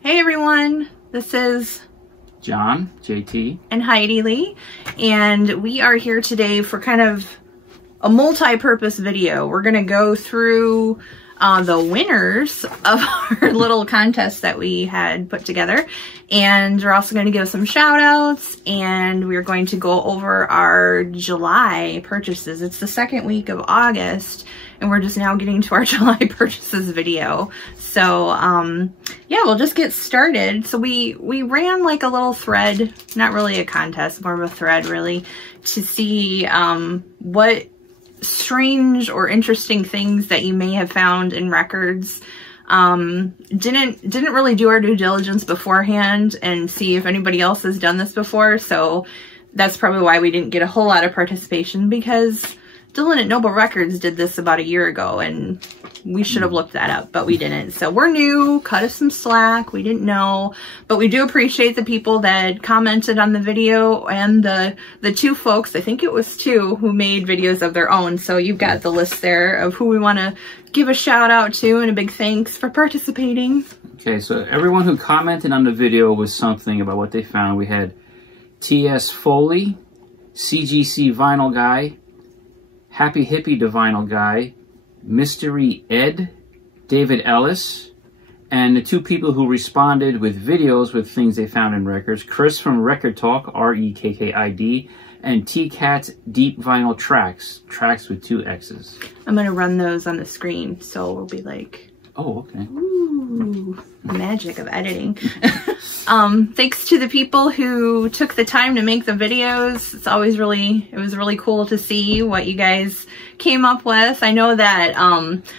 Hey everyone, this is John, JT, and Hideelee, and we are here today for kind of a multi-purpose video. We're gonna go through the winners of our little contest that we had put together, and we're also going to give some shout outs, and we're going to go over our July purchases. It's the second week of August, and we're just now getting to our July purchases video. So yeah, we'll just get started. So we ran like a little thread, not really a contest, more of a thread really, to see what strange or interesting things that you may have found in records. Didn't really do our due diligence beforehand and see if anybody else has done this before, so that's probably why we didn't get a whole lot of participation, because Dylan at Noble Records did this about a year ago and we should have looked that up, but we didn't. So we're new, cut us some slack, we didn't know, but we do appreciate the people that commented on the video and the two folks, I think it was two, who made videos of their own. So you've got the list there of who we want to give a shout out to, and a big thanks for participating. Okay, so everyone who commented on the video was something about what they found. We had T.S. Foley, CGC Vinyl Guy, Happy Hippie the Vinyl Guy, Mystery Ed, David Ellis, and the two people who responded with videos with things they found in records, Chris from Record Talk, R-E-K-K-I-D, and T-Cat's Deep Vinyl Tracks, tracks with 2 X's. I'm going to run those on the screen, so we'll be like... Oh, okay. Ooh, the magic of editing. Thanks to the people who took the time to make the videos. It's always it was really cool to see what you guys came up with. I know that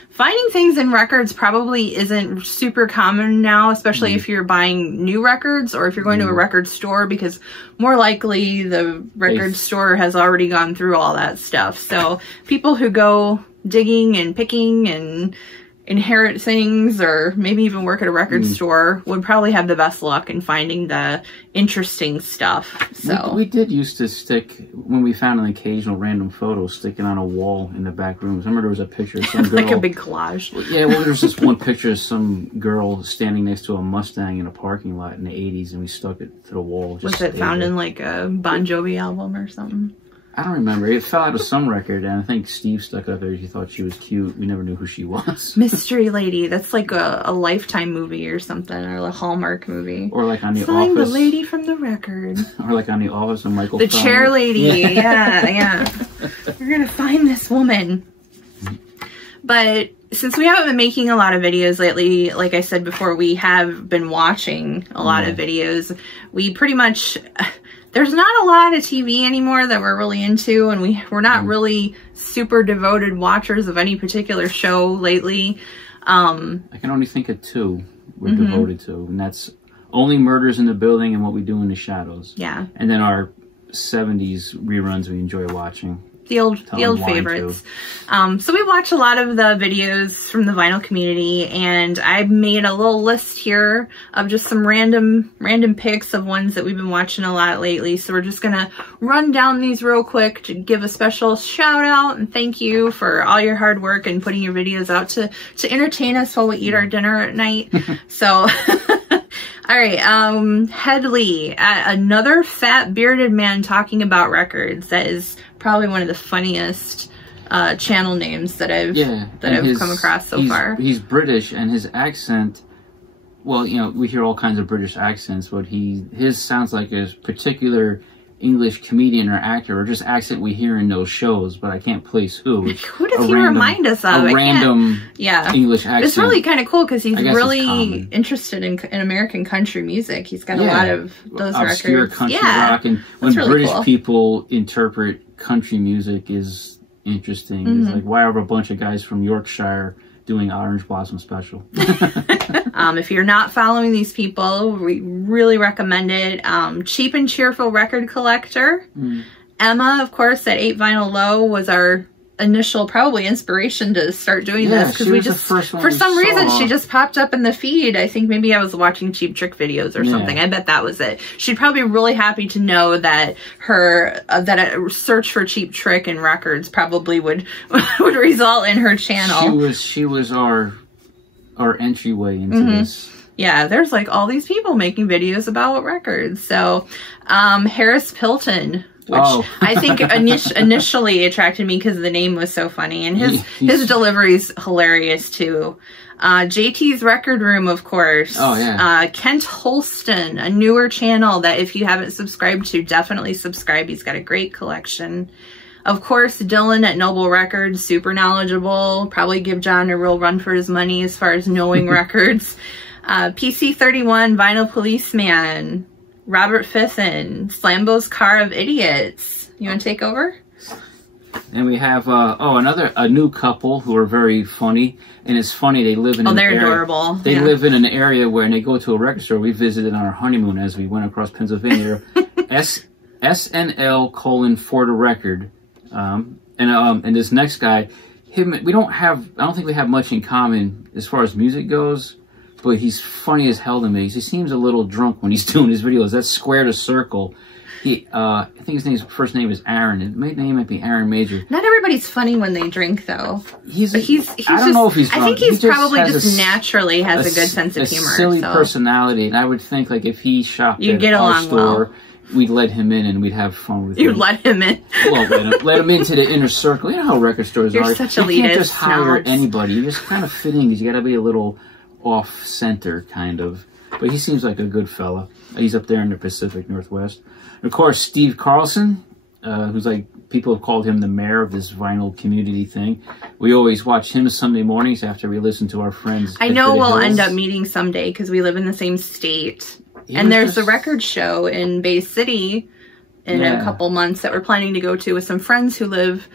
finding things in records probably isn't super common now, especially if you're buying new records or if you're going to a record store, because more likely the record store has already gone through all that stuff. So people who go digging and picking and inherit things, or maybe even work at a record store, would probably have the best luck in finding the interesting stuff. So we did used to stick, when we found an occasional random photo sticking on a wall in the back rooms. I remember there was a picture of some girl. Like a big collage. Yeah, well, there's this one picture of some girl standing next to a Mustang in a parking lot in the 80s, and we stuck it to the wall. Was it found in like a Bon Jovi album or something? I don't remember. It fell out of some record, and I think Steve stuck up there. He thought she was cute. We never knew who she was. Mystery Lady. That's like a Lifetime movie or something, or a Hallmark movie. Or like on The Find Office. the lady from the record. Or like on The Office and Michael. The chair lady. Yeah. We're gonna find this woman. But since we haven't been making a lot of videos lately, like I said before, we have been watching a lot of videos. We pretty much... There's not a lot of TV anymore that we're really into, and we're not really super devoted watchers of any particular show lately. I can only think of 2 we're devoted to, and that's Only Murders in the Building and What We Do in the Shadows. Yeah. And then our 70s reruns we enjoy watching. The old favorites. So we watch a lot of the videos from the vinyl community, and I made a little list here of just some random picks of ones that we've been watching a lot lately. So we're just gonna run down these real quick to give a special shout out and thank you for all your hard work and putting your videos out to entertain us while we eat our dinner at night. So all right, Hideelee, another fat bearded man talking about records. That is probably one of the funniest channel names that I've come across so far. He's British, and his accent, well, you know, we hear all kinds of British accents, but his sounds like a particular English comedian or actor, or just accent we hear in those shows, but I can't place who. Who does he remind us of? A random English accent. It's really kind of cool because he's really interested in American country music. He's got a lot of those obscure records. Country rock, and when really British people interpret country music is interesting. It's like, why are a bunch of guys from Yorkshire doing Orange Blossom Special? If you're not following these people, we really recommend it. Cheap and Cheerful Record Collector. Emma, of course, at 8 Vinyl Low was our initial probably inspiration to start doing this, because we just, for some reason, she just popped up in the feed. I think maybe I was watching Cheap Trick videos or something. I bet that was it. She'd probably be really happy to know that her that a search for Cheap Trick and records probably would result in her channel. She was our entryway into this. Yeah, there's like all these people making videos about records. So Harris Pilton, which I think initially attracted me because the name was so funny, and his delivery's hilarious too. JT's Record Room, of course. Oh yeah. Kent Holston, a newer channel that if you haven't subscribed to, definitely subscribe. He's got a great collection. Of course, Dylan at Noble Records, super knowledgeable. Probably give John a real run for his money as far as knowing records. PC31, Vinyl Policeman, Robert Fithin, Slambo's Car of Idiots. You want to take over? And we have a new couple who are very funny, and it's funny they live in. Oh, they're adorable. They live in an area where, when they go to a record store, we visited on our honeymoon as we went across Pennsylvania. SNL : For the Record, and this next guy, I don't think we have much in common as far as music goes. But he's funny as hell to me. He seems a little drunk when he's doing his videos. That's Square to Circle. I think his first name is Aaron. His name might be Aaron Major. Not everybody's funny when they drink, though. I don't know if he's drunk. I think he's probably just naturally has a good sense of humor. A silly personality. And I would think, like, if he shopped at our store, we'd let him in and we'd have fun with him. You'd let him in? Well, let him into the inner circle. You know how record stores are. You're such a elitist. You can't just hire anybody. You just kind of fit in because you got to be a little off-center, kind of. But he seems like a good fella. He's up there in the Pacific Northwest. And of course, Steve Carlson, who's like, people have called him the mayor of this vinyl community thing. We always watch him Sunday mornings after we listen to our friends. I know we'll end up meeting someday because we live in the same state. And there's the record show in Bay City in a couple months that we're planning to go to with some friends who live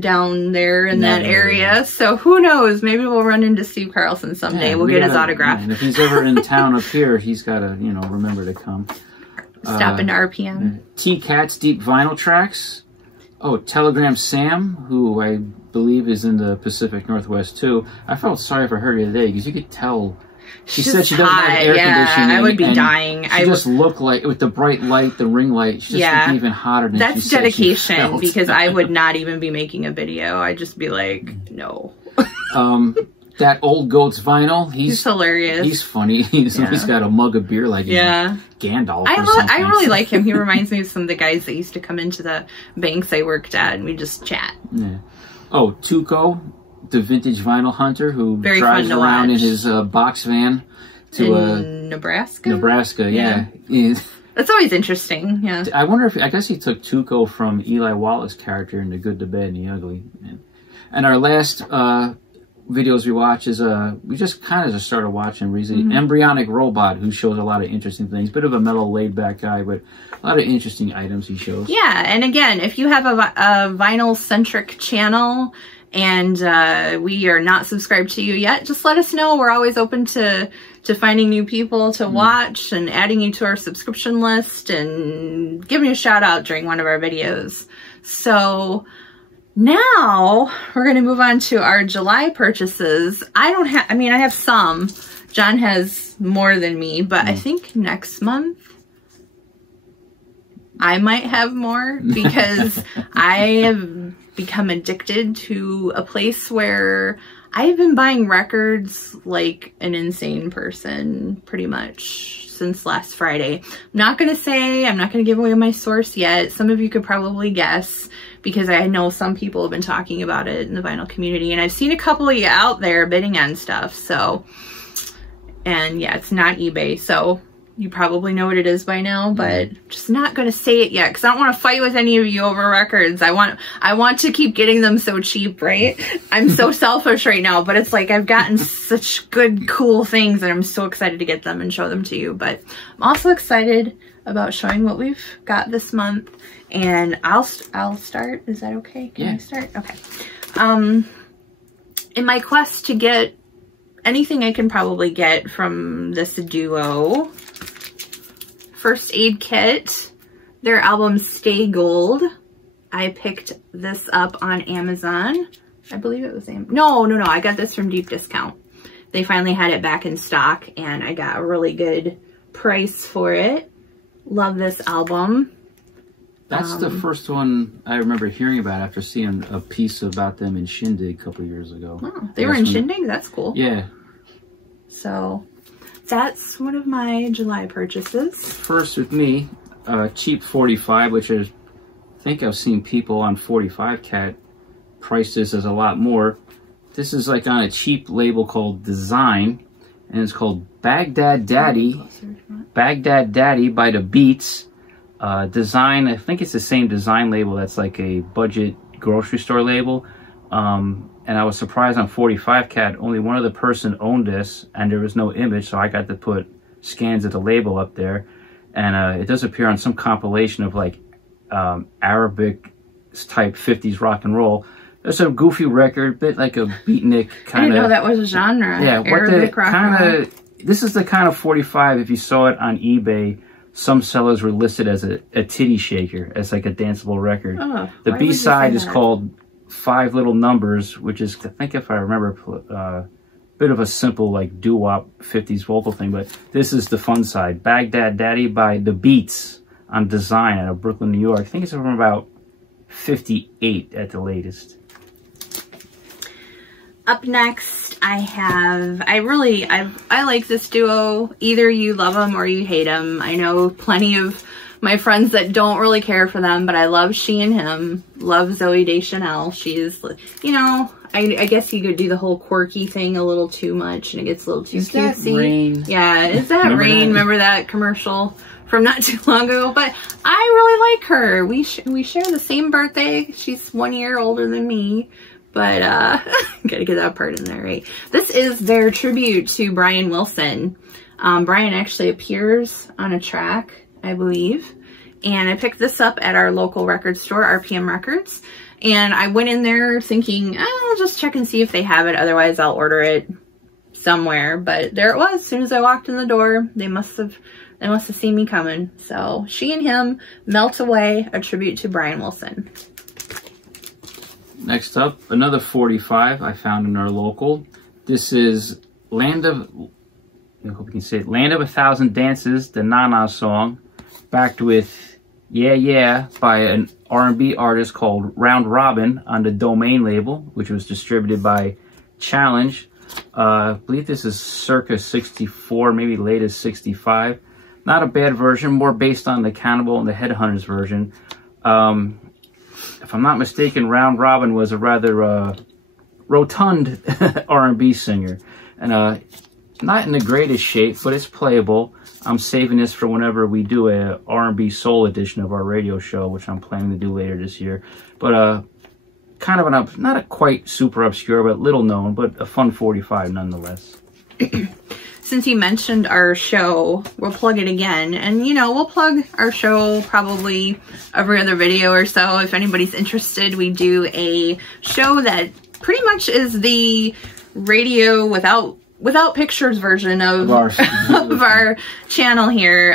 down there in that area. So who knows? Maybe we'll run into Steve Carlson someday. Yeah, we'll get his autograph. And if he's ever in town up here, he's got to, remember to come. Stop into RPM. T-Cat's Deep Vinyl Tracks. Oh, Telegram Sam, who I believe is in the Pacific Northwest too. I felt sorry for her today because you could tell. She said she doesn't have air conditioning. I would be dying. She just looked like, with the bright light, the ring light, she just looked even hotter than That's dedication, because I would not even be making a video. I'd just be like, no. That Old Goats Vinyl, he's hilarious. He's funny. He's got a mug of beer like Gandalf or something. I really like him. He reminds me of some of the guys that used to come into the banks I worked at, and we just chat. Yeah. Oh, Tuco, the vintage vinyl hunter who drives around in his box van to Nebraska. Nebraska, yeah. That's always interesting. Yeah. I wonder if I guess he took Tuco from Eli Wallach's character in The Good, the Bad, and the Ugly. And our last videos we watch is we just kind of just started watching recently. Embryonic Robot, who shows a lot of interesting things. Bit of a mellow, laid back guy, but a lot of interesting items he shows. Yeah, and again, if you have a vinyl centric channel and we are not subscribed to you yet, just let us know. We're always open to finding new people to watch and adding you to our subscription list and giving you a shout out during one of our videos. So now we're going to move on to our July purchases. I have some. John has more than me, but I think next month I might have more because I have become addicted to a place where I've been buying records like an insane person pretty much since last Friday. I'm not going to give away my source yet. Some of you could probably guess because I know some people have been talking about it in the vinyl community, and I've seen a couple of you out there bidding on stuff. So, and yeah, it's not eBay. So you probably know what it is by now, but just not going to say it yet because I don't want to fight with any of you over records. I want to keep getting them so cheap, right? I'm so selfish right now, but it's like I've gotten such good, cool things and I'm so excited to get them and show them to you. But I'm also excited about showing what we've got this month, and I'll start. Is that okay? Can I start? Okay. In my quest to get anything I can probably get from this duo, First Aid Kit, their album Stay Gold. I picked this up on Amazon. I believe it was Amazon. No, I got this from Deep Discount. They finally had it back in stock and I got a really good price for it. Love this album. That's the first one I remember hearing about after seeing a piece about them in Shindig a couple years ago. Oh, they were in Shindig? That's cool. Yeah. So that's one of my July purchases. First with me, cheap 45, which is, I think I've seen people on 45 Cat price this as a lot more. This is like on a cheap label called Design, and it's called Baghdad Daddy. Baghdad Daddy by the Beats. Design, I think it's the same design label that's like a budget grocery store label. And I was surprised on 45 Cat, only one other person owned this, and there was no image, so I got to put scans of the label up there. And it does appear on some compilation of like Arabic type 50s rock and roll. It's a goofy record, bit like a beatnik kind of. I didn't know that was a genre. Yeah, Arabic rock and roll. This is the kind of 45, if you saw it on eBay, some sellers were listed as a titty shaker, as like a danceable record. Oh, the B-side is called 5 Little Numbers, which is, I think if I remember, bit of a simple like doo-wop 50s vocal thing, but this is the fun side. Baghdad Daddy by The Beats on Design out of Brooklyn, New York. I think it's from about 58 at the latest. Up next, I like this duo. Either you love them or you hate them. I know plenty of my friends that don't really care for them, but I love She and Him. Love Zoe Deschanel. She's, you know, I guess you could do the whole quirky thing a little too much and it gets a little too cutesy. Is that Rain? Yeah, is that Rain? Remember that commercial from not too long ago? But I really like her. We share the same birthday. She's 1 year older than me. But, gotta get that part in there, right? This is their tribute to Brian Wilson. Brian actually appears on a track, I believe. And I picked this up at our local record store, RPM Records. And I went in there thinking, I'll just check and see if they have it. Otherwise, I'll order it somewhere. But there it was. As soon as I walked in the door, they must have seen me coming. So, She and Him, Melt Away, a tribute to Brian Wilson. Next up, another 45 I found in our local. This is Land of a Thousand Dances, the Nana song, backed with Yeah Yeah by an R&B artist called Round Robin on the Domain label, which was distributed by Challenge. I believe this is circa 64, maybe latest 65. Not a bad version, more based on the Cannibal and the Headhunters version. If I'm not mistaken, Round Robin was a rather rotund R&B singer. And not in the greatest shape, but it's playable. I'm saving this for whenever we do a R&B soul edition of our radio show, which I'm planning to do later this year. But kind of not a quite super obscure, but little known, but a fun 45 nonetheless. Since you mentioned our show, we'll plug it again. And, you know, we'll plug our show probably every other video or so. If anybody's interested, we do a show that pretty much is the radio without pictures version of our channel here.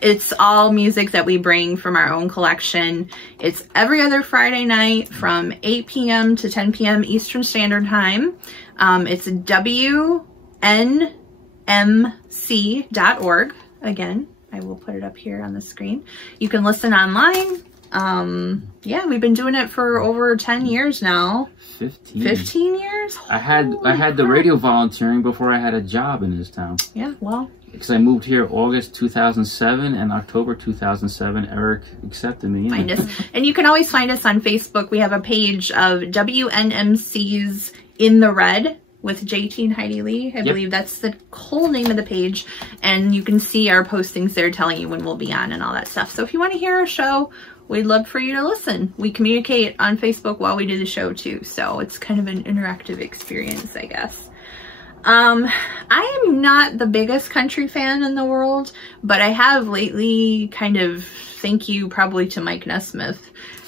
It's all music that we bring from our own collection. It's every other Friday night from 8 p.m. to 10 p.m. Eastern Standard Time. It's WNMC.org. Again, I will put it up here on the screen. You can listen online. Yeah, we've been doing it for over 10 years now. 15 years? I had the radio volunteering before I had a job in this town. Yeah, well. Because I moved here August 2007 and October 2007, Eric accepted me. Find us. And you can always find us on Facebook. We have a page of WNMC's In the Red with JT and Hideelee. I believe that's the whole name of the page. And you can see our postings there telling you when we'll be on and all that stuff. So if you want to hear our show, we'd love for you to listen. We communicate on Facebook while we do the show too. So it's kind of an interactive experience, I guess. I am not the biggest country fan in the world, but I have lately kind of, thank you probably to Mike Nesmith,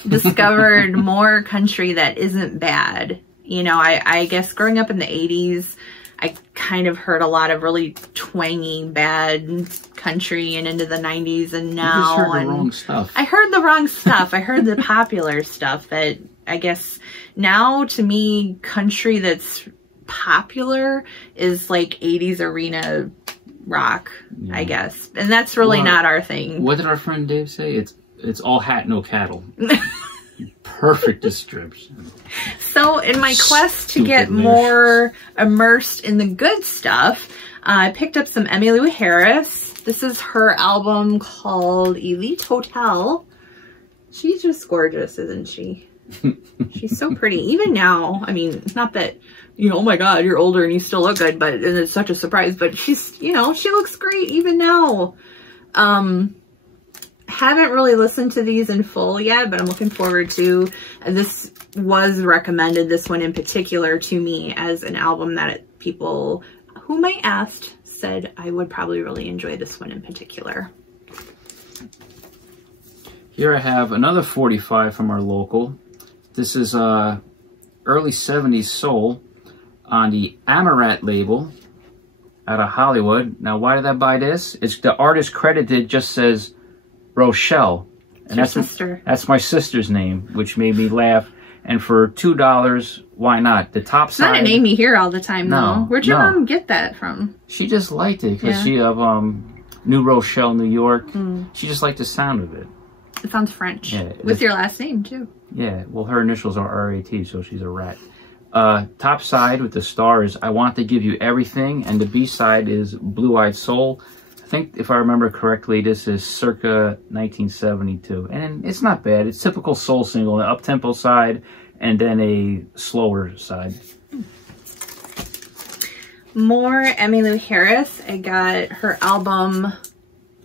discovered more country that isn't bad. You know, I guess growing up in the 80s, I kind of heard a lot of really twangy, bad country and into the 90s, and now you just heard the wrong stuff. I heard the wrong stuff. I heard the popular stuff that I guess now to me, country that's popular is like 80s arena rock, yeah. I guess. And that's really not our thing. What did our friend Dave say? It's all hat, no cattle. Perfect description. So in my quest to get more immersed in the good stuff, I picked up some Emmylou Harris. This is her album called Elite Hotel. She's just gorgeous, isn't she? She's so pretty. Even now, I mean, not that, you know, oh my God, you're older and you still look good, but and it's such a surprise, but she's, you know, she looks great even now. Haven't really listened to these in full yet, but I'm looking forward to. This was recommended, this one in particular, to me as an album that people whom I asked said I would probably really enjoy this one in particular. Here I have another 45 from our local. This is early 70s soul on the Amarat label out of Hollywood. Now, why did I buy this? It's the artist credited just says Rochelle, and that's my sister's name, which made me laugh. And for $2, why not? The top side. Not a name you hear all the time, though. Where'd your mom get that from? She just liked it because she of New Rochelle, New York. She just liked the sound of it. It sounds French. Yeah, with your last name too. Yeah, well, her initials are RAT, so she's a rat. Top side with the star is I Want to Give You Everything, and the B side is Blue Eyed Soul. I think, if I remember correctly, this is circa 1972. And it's not bad. It's typical soul single, an up-tempo side, and then a slower side. More Emmylou Harris. I got her album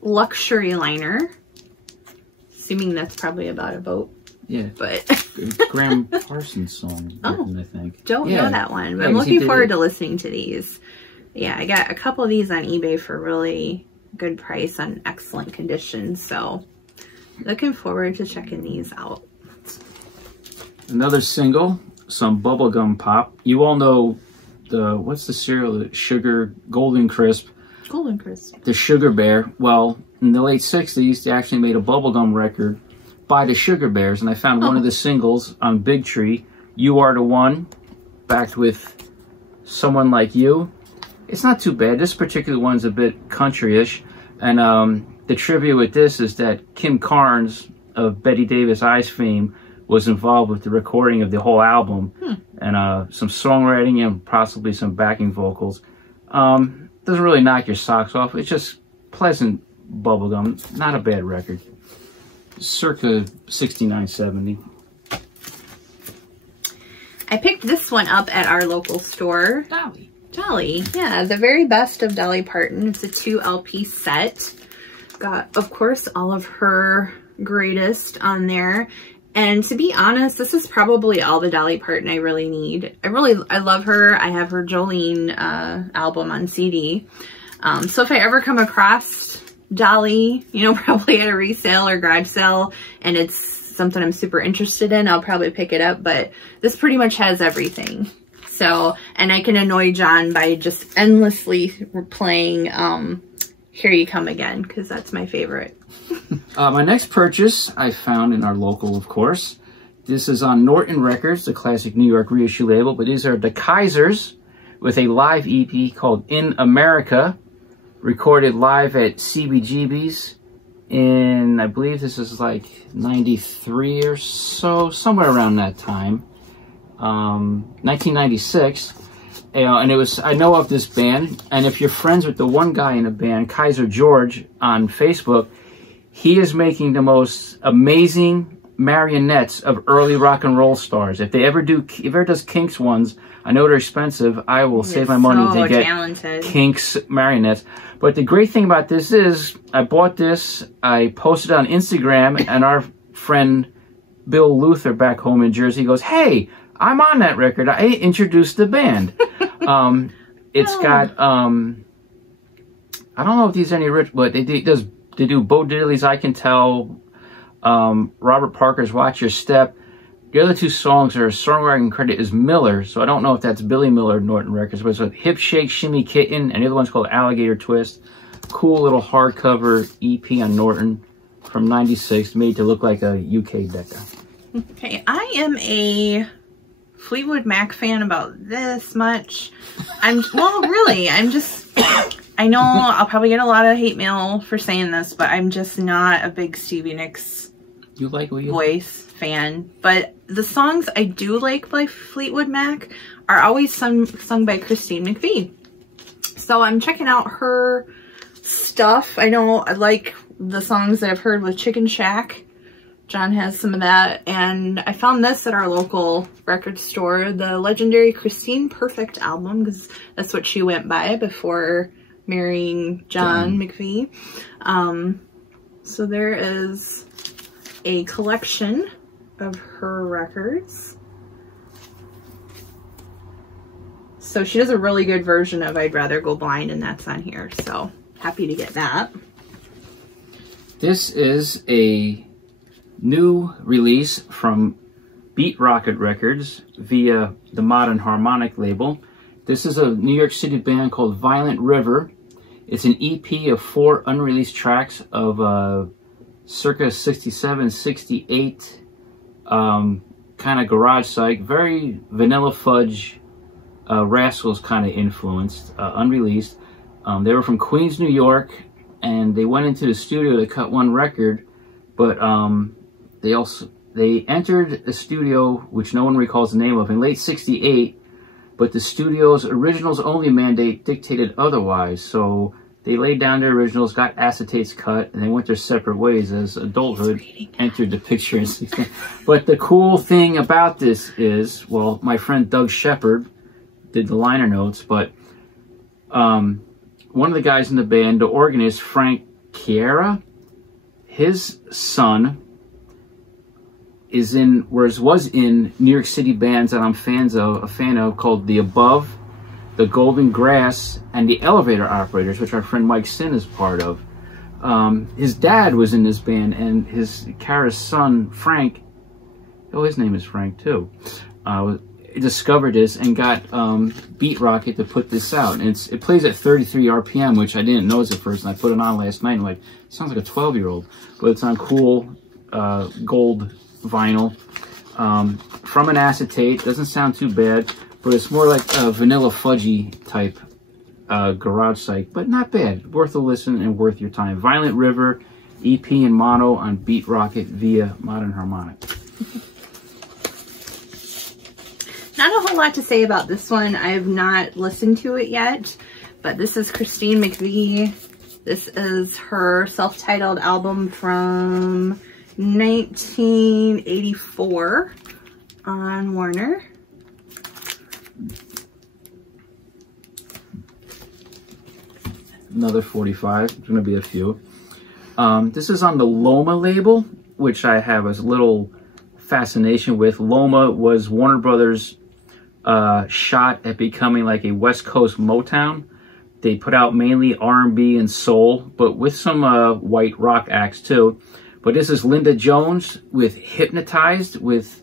Luxury Liner. Assuming that's probably about a boat. Yeah. But Graham Parsons song, I think. Don't know that one, but I'm looking forward to listening to these. Yeah, I got a couple of these on eBay for really good price on excellent condition, so looking forward to checking these out. Another single, some bubblegum pop. You all know the, what's the cereal? The Sugar Golden Crisp. Golden Crisp. The Sugar Bear. Well, in the late 60s, they actually made a bubblegum record by the Sugar Bears, and I found one of the singles on Big Tree, You Are the One, backed with Someone Like You. It's not too bad. This particular one's a bit country-ish, and the trivia with this is that Kim Carnes of Betty Davis Eyes fame was involved with the recording of the whole album, and some songwriting and possibly some backing vocals. Doesn't really knock your socks off. It's just pleasant bubblegum. Not a bad record. Circa 69, 70. I picked this one up at our local store. Dolly, yeah, the very best of Dolly Parton. It's a 2 LP set. Got, of course, all of her greatest on there. And to be honest, this is probably all the Dolly Parton I really need. I love her. I have her Jolene album on CD. So if I ever come across Dolly, you know, probably at a resale or garage sale, and it's something I'm super interested in, I'll probably pick it up. But this pretty much has everything. So, and I can annoy John by just endlessly playing Here You Come Again, because that's my favorite. My next purchase I found in our local, of course. This is on Norton Records, the classic New York reissue label, but these are the Kaisers with a live EP called In America, recorded live at CBGB's in, I believe this is like 93 or so, somewhere around that time. 1996, and it was, I know of this band, and if you're friends with the one guy in the band, Kaiser George, on Facebook, he is making the most amazing marionettes of early rock and roll stars. If they ever do, if ever does Kinks ones, I know they're expensive, I will save my money to get Kinks marionettes. But the great thing about this is, I bought this, I posted on Instagram, and our friend Bill Luther back home in Jersey goes, "Hey, I'm on that record. I introduced the band." It's got, I don't know if these are any rich, but they do Bo Diddley's I Can Tell, Robert Parker's Watch Your Step, The other two songs, her songwriting credit is Miller, so I don't know if that's Billy Miller Norton Records, but it's a Hip Shake Shimmy Kitten, and the other one's called Alligator Twist. Cool little hardcover EP on Norton from '96, made to look like a UK Decca. Okay, I am a Fleetwood Mac fan about this much. Well, really, I know I'll probably get a lot of hate mail for saying this, but I'm just not a big Stevie Nicks voice fan. But the songs I do like by Fleetwood Mac are always sung by Christine McVie. So I'm checking out her stuff. I know I like the songs that I've heard with Chicken Shack. John has some of that, and I found this at our local record store, the legendary Christine Perfect album, because that's what she went by before marrying John McVie. So there is a collection of her records. So she does a really good version of I'd Rather Go Blind, and that's on here, so happy to get that. This is a new release from Beat Rocket Records via the Modern Harmonic label. This is a New York City band called Violent River. It's an EP of 4 unreleased tracks of circa 67, 68 kind of garage psych, very Vanilla Fudge, Rascals kind of influenced, unreleased. They were from Queens, New York, and they went into the studio to cut one record, but they entered a studio which no one recalls the name of in late '68, but the studio's originals only mandate dictated otherwise. So they laid down their originals, got acetates cut, and they went their separate ways as adulthood entered the picture in '69. But the cool thing about this is, well, my friend Doug Shepard did the liner notes, but one of the guys in the band, the organist Frank Chiara, his son was in New York City bands that I'm a fan of called The Above, The Golden Grass, and The Elevator Operators, which our friend Mike Sin is part of. His dad was in this band, and his Chiara's son, Frank, his name is Frank too, discovered this and got Beat Rocket to put this out. And it plays at 33 RPM, which I didn't notice at first, and I put it on last night and like, it sounds like a 12-year-old, but it's on cool gold vinyl from an acetate. Doesn't sound too bad, but it's more like a Vanilla Fudgy type garage psych, but not bad. Worth a listen and worth your time. Violent River, EP and mono on Beat Rocket via Modern Harmonic. Not a whole lot to say about this one. I have not listened to it yet, but this is Christine McVie. This is her self-titled album from 1984 on Warner. Another 45. There's going to be a few. This is on the Loma label, which I have a little fascination with. Loma was Warner Brothers' shot at becoming like a West Coast Motown. They put out mainly R&B and soul, but with some white rock acts too. But this is Linda Jones with Hypnotized with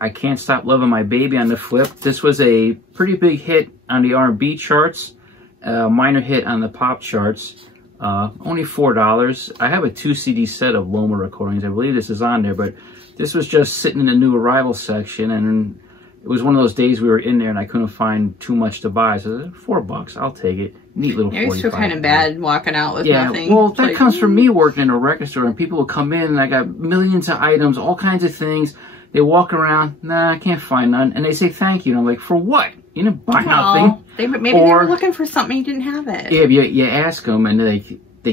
I Can't Stop Loving My Baby on the flip. This was a pretty big hit on the R&B charts, minor hit on the pop charts. Only $4. I have a 2 CD set of Loma recordings. I believe this is on there, but this was just sitting in the new arrival section, and it was one of those days we were in there and I couldn't find too much to buy. So $4, I'll take it. Neat little 45. I used to feel kind of bad walking out with nothing. Well, that comes from me working in a record store, and people will come in and I got millions of items, all kinds of things. They walk around, nah, I can't find none. And they say thank you. And I'm like, for what? You didn't buy nothing. Maybe they were looking for something, you didn't have it. Yeah, you ask them and they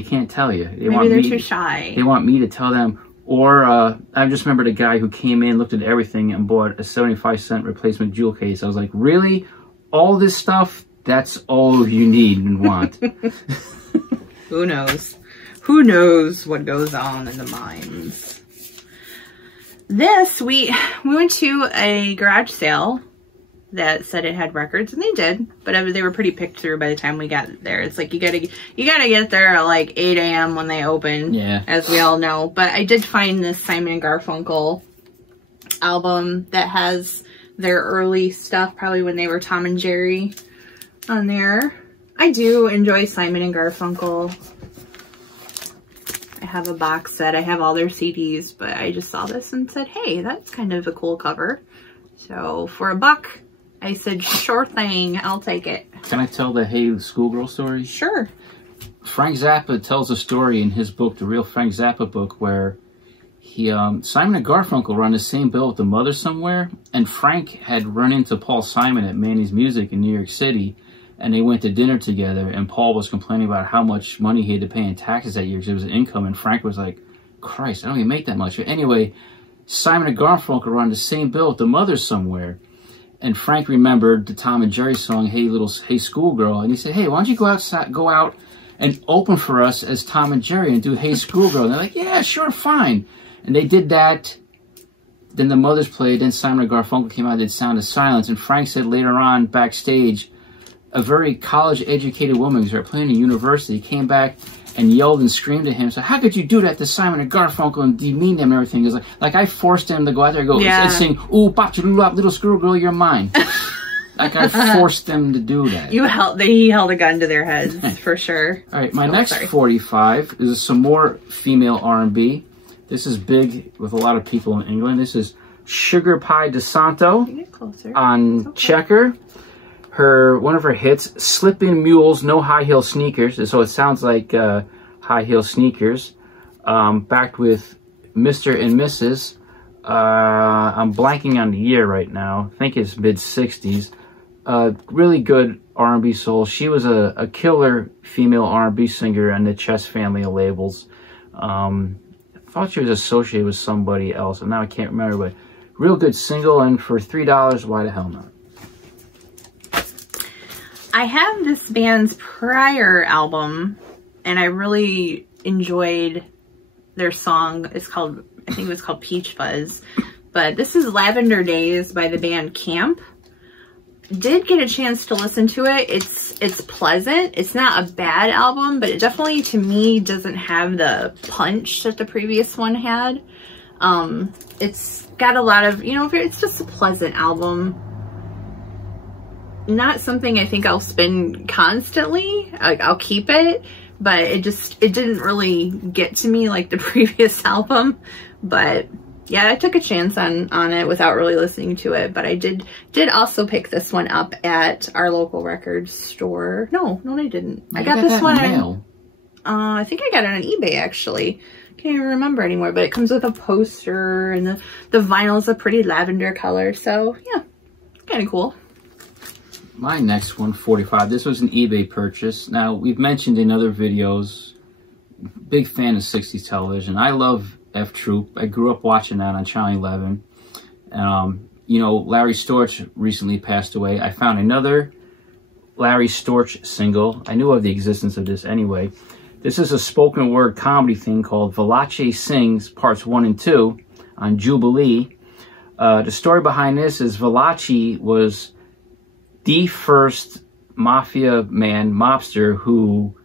can't tell you. Maybe they're too shy. They want me to tell them. Or I just remember the guy who came in, looked at everything, and bought a 75-cent replacement jewel case. I was like, really? All this stuff? That's all you need and want. Who knows? Who knows what goes on in the minds? This, we went to a garage sale that said it had records, and they did, but they were pretty picked through by the time we got there. It's like you gotta get there at like 8 a.m. when they open, yeah, as we all know. But I did find this Simon & Garfunkel album that has their early stuff, probably when they were Tom and Jerry on there. I do enjoy Simon and Garfunkel. I have a box set. I have all their CDs, but I just saw this and said, hey, that's kind of a cool cover. So for $1, I said, sure thing, I'll take it. Can I tell the Hey Schoolgirl story? Sure. Frank Zappa tells a story in his book, the real Frank Zappa book, where Simon and Garfunkel were on the same bill with the Mother Somewhere, and Frank had run into Paul Simon at Manny's Music in New York City, and they went to dinner together, and Paul was complaining about how much money he had to pay in taxes that year because it was an income, and Frank was like, Christ, I don't even make that much. But anyway, Simon and Garfunkel were on the same bill with the Mother Somewhere, and Frank remembered the Tom and Jerry song, Hey Schoolgirl, and he said, hey, why don't you go out and open for us as Tom and Jerry and do Hey Schoolgirl? And they're like, yeah, sure, fine. And they did that. Then the Mothers played. Then Simon and Garfunkel came out and did Sound of Silence. And Frank said later on backstage, a very college-educated woman, because they were playing at university, came back and yelled and screamed at him. So how could you do that to Simon and Garfunkel and demean them and everything? It was like I forced him to go out there and go and sing, ooh, bop, little schoolgirl, you're mine. Like I forced them to do that. He held a gun to their heads, for sure. All right, my next 45 is some more female R&B. This is big with a lot of people in England. This is Sugar Pie DeSanto on Checker. One of her hits, Slippin' Mules, No High Heel Sneakers. So it sounds like high heel sneakers. Backed with Mr. and Mrs. I'm blanking on the year right now. I think it's mid-60s. Really good R&B soul. She was a killer female R&B singer on the Chess family of labels. I thought she was associated with somebody else, and now I can't remember, but real good single, and for $3, why the hell not? I have this band's prior album, and I really enjoyed their song. I think it was called Peach Fuzz, but this is Lavender Days by the band Camp. Did get a chance to listen to it. It's pleasant. It's not a bad album, but it definitely, to me, doesn't have the punch that the previous one had. It's got a lot of, it's just a pleasant album. Not something I think I'll spin constantly. I'll keep it, but it didn't really get to me like the previous album. But yeah, I took a chance on it without really listening to it, but I did also pick this one up at our local record store. No, I didn't. I got this one on, I think I got it on eBay, actually. Can't even remember anymore, but it comes with a poster, and the vinyl's a pretty lavender color, so yeah, kind of cool. My next one, 45, this was an eBay purchase. Now, we've mentioned in other videos, big fan of 60s television. I love F Troop. I grew up watching that on Channel 11. Larry Storch recently passed away. I found another Larry Storch single. I knew of the existence of this anyway. This is a spoken word comedy thing called Valache Sings Parts 1 and 2 on Jubilee. The story behind this is Valache was the first mafia mobster who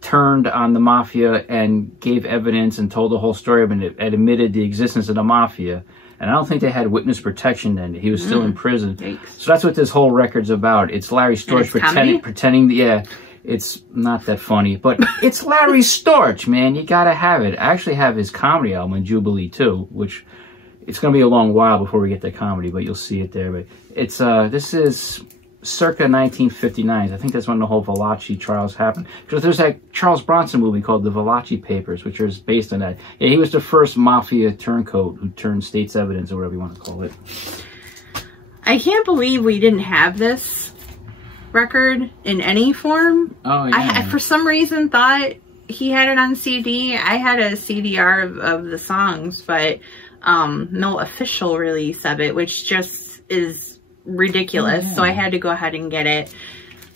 turned on the mafia and gave evidence and told the whole story and admitted the existence of the mafia. And I don't think they had witness protection then. He was still in prison. Yikes. So that's what this whole record's about. It's Larry Storch pretending, yeah, it's not that funny, but it's Larry Storch, man. You gotta have it. I actually have his comedy album in Jubilee too, which it's gonna be a long while before we get to comedy, but you'll see it there. But it's this is circa 1959. I think that's when the whole Valache trials happened. Because there's that Charles Bronson movie called The Valache Papers, which is based on that. Yeah, he was the first mafia turncoat who turned state's evidence, or whatever you want to call it. I can't believe we didn't have this record in any form. Oh, yeah. I for some reason thought he had it on CD. I had a CDR of the songs, but no official release of it, which just is ridiculous. Oh, yeah. So I had to go ahead and get it.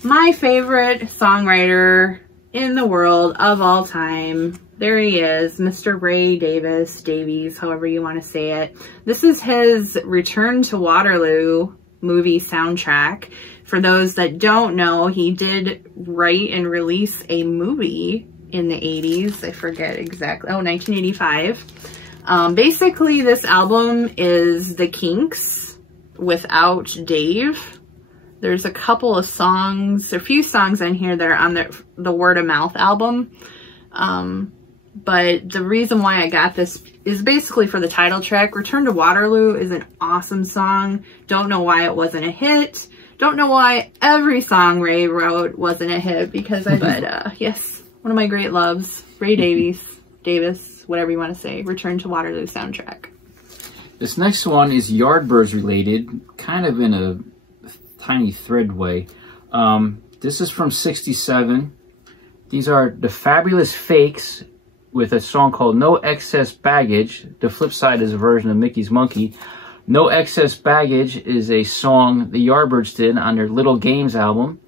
My favorite songwriter in the world of all time. There he is, Mr. Ray Davies, however you want to say it. This is his Return to Waterloo movie soundtrack. For those that don't know, he did write and release a movie in the 80s. I forget exactly. Oh, 1985. Basically, this album is the Kinks without Dave. There's a couple of songs, a few songs in here that are on the Word of Mouth album. But the reason why I got this is basically for the title track. Return to Waterloo is an awesome song. Don't know why it wasn't a hit. Don't know why every song Ray wrote wasn't a hit, because yes, one of my great loves, Ray Davis, whatever you want to say, Return to Waterloo soundtrack. This next one is Yardbirds related, kind of in a tiny thread way. This is from '67. These are the Fabulous Fakes with a song called No Excess Baggage. The flip side is a version of Mickey's Monkey. No Excess Baggage is a song the Yardbirds did on their Little Games album.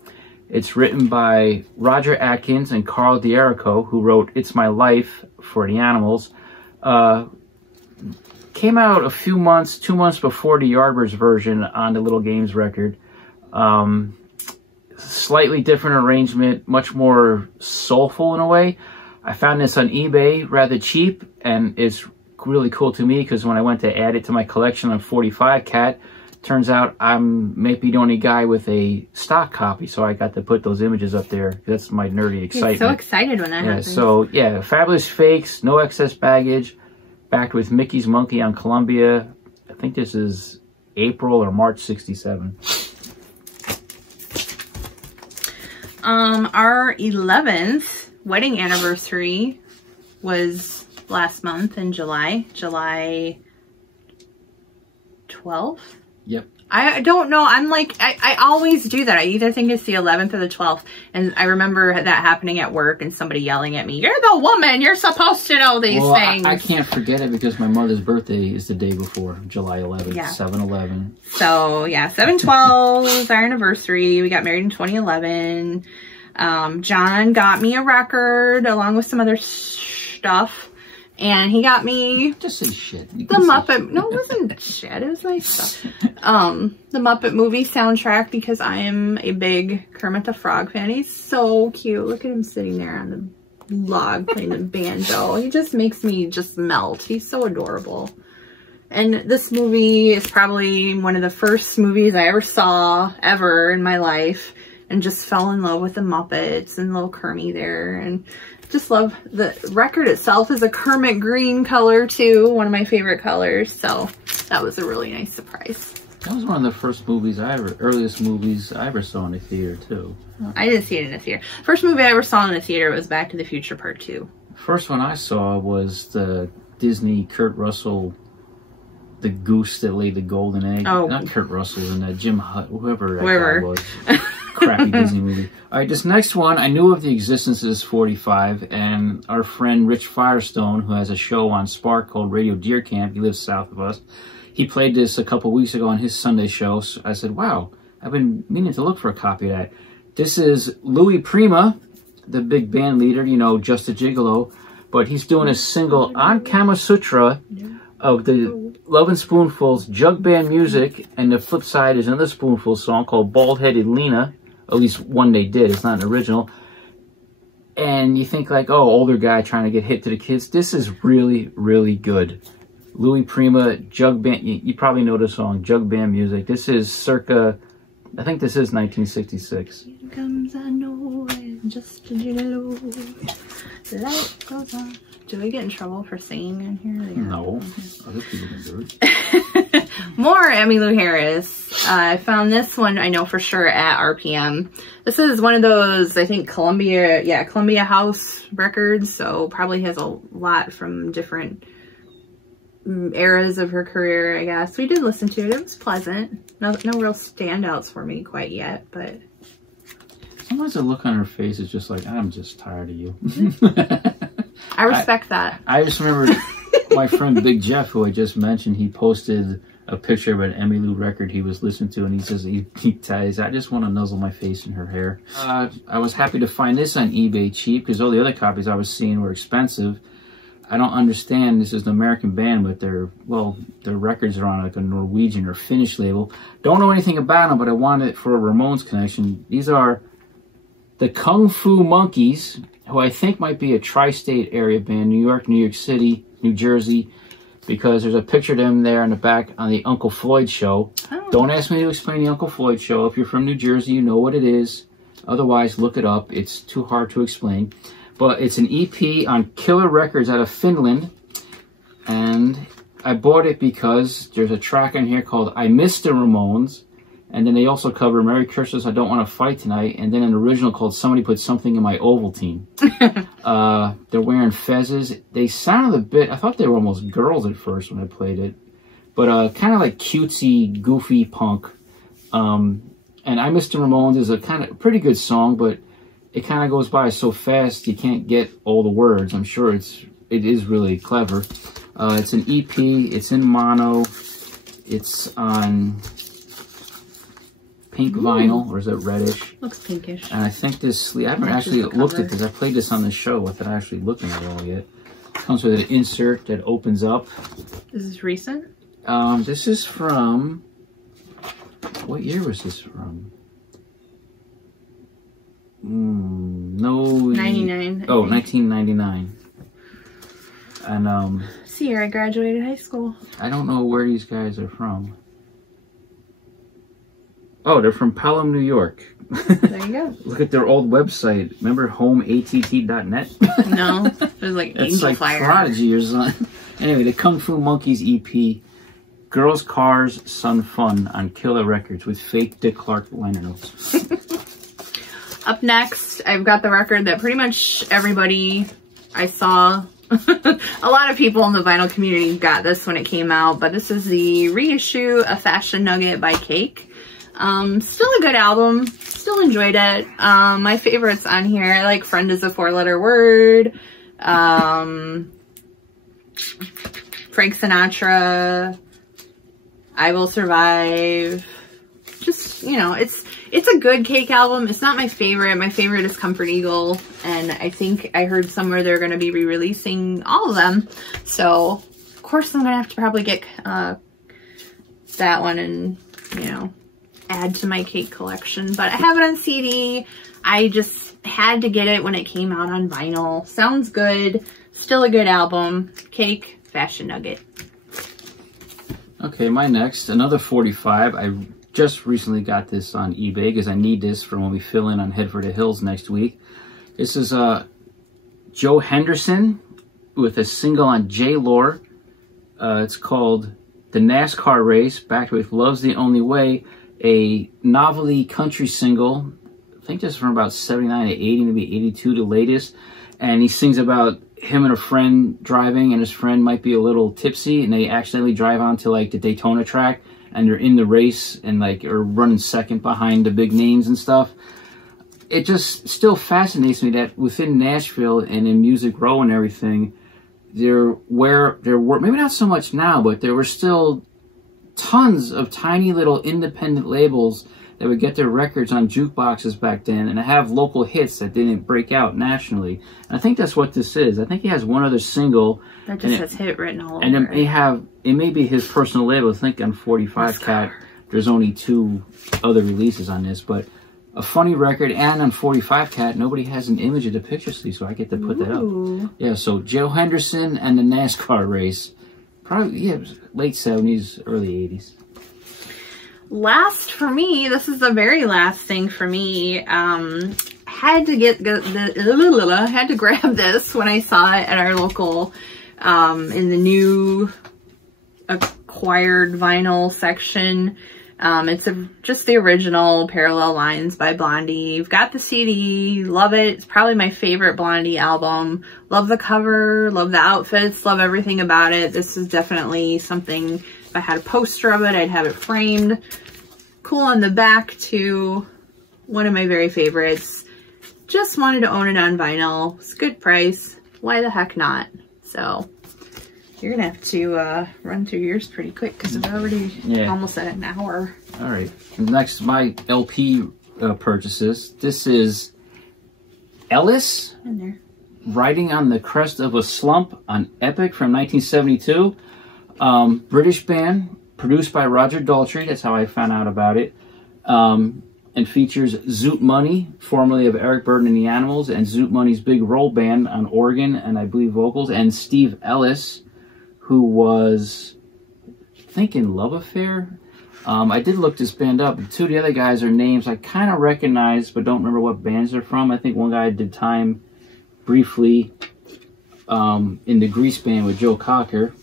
It's written by Roger Atkins and Carl D'Erico, who wrote It's My Life for the Animals. Came out a few months, 2 months before the Yardbirds version on the Little Games record. Slightly different arrangement, much more soulful in a way. I found this on eBay rather cheap, and it's really cool to me because when I went to add it to my collection on 45 Cat, turns out I'm maybe the only guy with a stock copy, so I got to put those images up there. That's my nerdy excitement. You're so excited when that happens. So yeah, Fabulous Fakes, No Excess Baggage, backed with Mickey's Monkey on Columbia. I think this is April or March '67. Our 11th wedding anniversary was last month in July 12th. Yep. I don't know. I'm like, I always do that. I either think it's the 11th or the 12th. And I remember that happening at work and somebody yelling at me, "You're the woman. You're supposed to know these things." I can't forget it because my mother's birthday is the day before, July 11th, yeah. 7/11. So yeah, 7/12 was our anniversary. We got married in 2011. John got me a record along with some other stuff. And he got me just say shit. The Muppet. No, it wasn't shit. It was nice stuff. The Muppet movie soundtrack, because I am a big Kermit the Frog fan. He's so cute. Look at him sitting there on the log playing the banjo. He just makes me just melt. He's so adorable. And this movie is probably one of the first movies I ever saw ever in my life, and just fell in love with the Muppets and little Kermit there, and just love the record itself. Is a Kermit green color too, one of my favorite colors. So that was a really nice surprise. That was one of the first movies earliest movies I ever saw in the theater too. I didn't see it in the theater. First movie I ever saw in the theater was Back to the Future Part 2. First one I saw was the Disney Kurt Russell, the goose that laid the golden egg. Oh. Not Kurt Russell, and that Jim Hutt, whoever that guy was. Crappy Disney movie. All right, this next one, I knew of the existence of this 45, and our friend Rich Firestone, who has a show on Spark called Radio Deer Camp, he lives south of us, he played this a couple weeks ago on his Sunday show. So I said, wow, I've been meaning to look for a copy of that. This is Louis Prima, the big band leader, you know, Just a Gigolo, but he's doing a single on Kama Sutra of the Lovin' Spoonfuls Jug Band Music, and the flip side is another Spoonful song called Bald Headed Lena. At least one they did. It's not an original. And you think like, oh, older guy trying to get hit to the kids. This is really, really good. Louis Prima, Jug Band. You probably know the song, Jug Band Music. This is circa, I think this is 1966. Here comes I know it, just a gigolo. Life goes on. Do we get in trouble for singing in here? Yeah. No. Other people can do it. More Emmylou Harris. I found this one, I know for sure, at RPM. This is one of those, I think, Columbia House records, so probably has a lot from different eras of her career, I guess. We did listen to it. It was pleasant. No real standouts for me quite yet, but... Sometimes the look on her face is just like, I'm just tired of you. I respect that. I just remember my friend Big Jeff, who I just mentioned, he posted a picture of an Emmylou record he was listening to, and he says, he says, I just want to nuzzle my face in her hair. I was happy to find this on eBay cheap, because all the other copies I was seeing were expensive. I don't understand, this is an American band, but their records are on like a Norwegian or Finnish label. Don't know anything about them, but I wanted it for a Ramones connection. These are the Kung Fu Monkeys, who I think might be a tri-state area band, New York, New York City, New Jersey. because there's a picture of them there in the back on the Uncle Floyd show. Oh. Don't ask me to explain the Uncle Floyd show. If you're from New Jersey, you know what it is. Otherwise, look it up. It's too hard to explain. But it's an EP on Killer Records out of Finland. And I bought it because there's a track in here called I Miss the Ramones. And then they also cover Merry Christmas, I Don't Want to Fight Tonight. And then an original called Somebody Put Something in My Ovaltine. They're wearing fezzes. They sounded a bit, I thought they were almost girls at first when I played it. But kind of like cutesy, goofy punk. And I Miss the Ramones is a kind of pretty good song, but it kind of goes by so fast you can't get all the words. I'm sure it is really clever. It's an EP. It's in mono. It's on pink vinyl, or is it reddish? Looks pinkish. And I think this sleeve, I haven't actually looked at it because I played this on the show without actually looking at it all yet. It comes with an insert that opens up. Is this recent? This is from, what year was this from? No. 99. Oh, 1999. And this year I graduated high school. I don't know where these guys are from. Oh, they're from Pelham, New York. There you go. Look at their old website. Remember homeatt.net? No, it was like It's Angel like Fire. Prodigy or something. Anyway, the Kung Fu Monkeys EP, Girls, Cars, Sun, Fun on Killer Records with fake Dick Clark liner notes. Up next, I've got the record that pretty much everybody I saw, a lot of people in the vinyl community got this when it came out, but this is the reissue of Fashion Nugget by Cake. Still a good album, still enjoyed it. My favorites on here, I like Friend is a 4-letter word, Frank Sinatra, I Will Survive. Just, you know, it's a good Cake album. It's not my favorite. My favorite is Comfort Eagle, and I think I heard somewhere they're going to be re-releasing all of them. So, of course, I'm going to have to probably get that one and, you know, add to my Cake collection. But I have it on CD. I just had to get it when it came out on vinyl. Sounds good. Still a good album. Cake, Fashion Nugget. Okay, my next, another 45. I just recently got this on eBay because I need this for when we fill in on Head for the Hills next week. This is Joe Henderson with a single on J-Lore. It's called The NASCAR Race, backed with Love's the Only Way, a novelty country single. I think this is from about 79 to 80, maybe 82, the latest. And he sings about him and a friend driving, and his friend might be a little tipsy, and they accidentally drive onto like the Daytona track, and they're in the race and like are running second behind the big names and stuff. It just still fascinates me that within Nashville and in Music Row and everything, there were maybe not so much now, but there were still tons of tiny little independent labels that would get their records on jukeboxes back then and have local hits that didn't break out nationally. And I think that's what this is. I think he has one other single that just has hit written all over. And it may be his personal label. I think on 45 Cat, there's only 2 other releases on this, but a funny record. And on 45 Cat, nobody has an image of the picture sleeve, so I get to put that up. Yeah, so Joe Henderson and the NASCAR Race. Probably, yeah, it was late 70s, early 80s. Last for me, this is the very last thing for me. Had to grab this when I saw it at our local, in the new acquired vinyl section. It's just the original Parallel Lines by Blondie. You've got the CD, love it. It's probably my favorite Blondie album. Love the cover, love the outfits, love everything about it. This is definitely something, if I had a poster of it, I'd have it framed. Cool on the back too. One of my very favorites. Just wanted to own it on vinyl. It's a good price. Why the heck not? So you're gonna have to run through yours pretty quick because we're already almost at an hour. All right. Next, my LP purchases. This is Ellis, In there. Riding on the Crest of a Slump on Epic from 1972. British band, produced by Roger Daltrey. That's how I found out about it. And features Zoot Money, formerly of Eric Burden and the Animals, and Zoot Money's Big Roll Band on organ and I believe vocals, and Steve Ellis, who was, I think, in Love Affair. I did look this band up. Two of the other guys are names I kind of recognize, but don't remember what bands they're from. I think one guy did time briefly in the Grease band with Joe Cocker.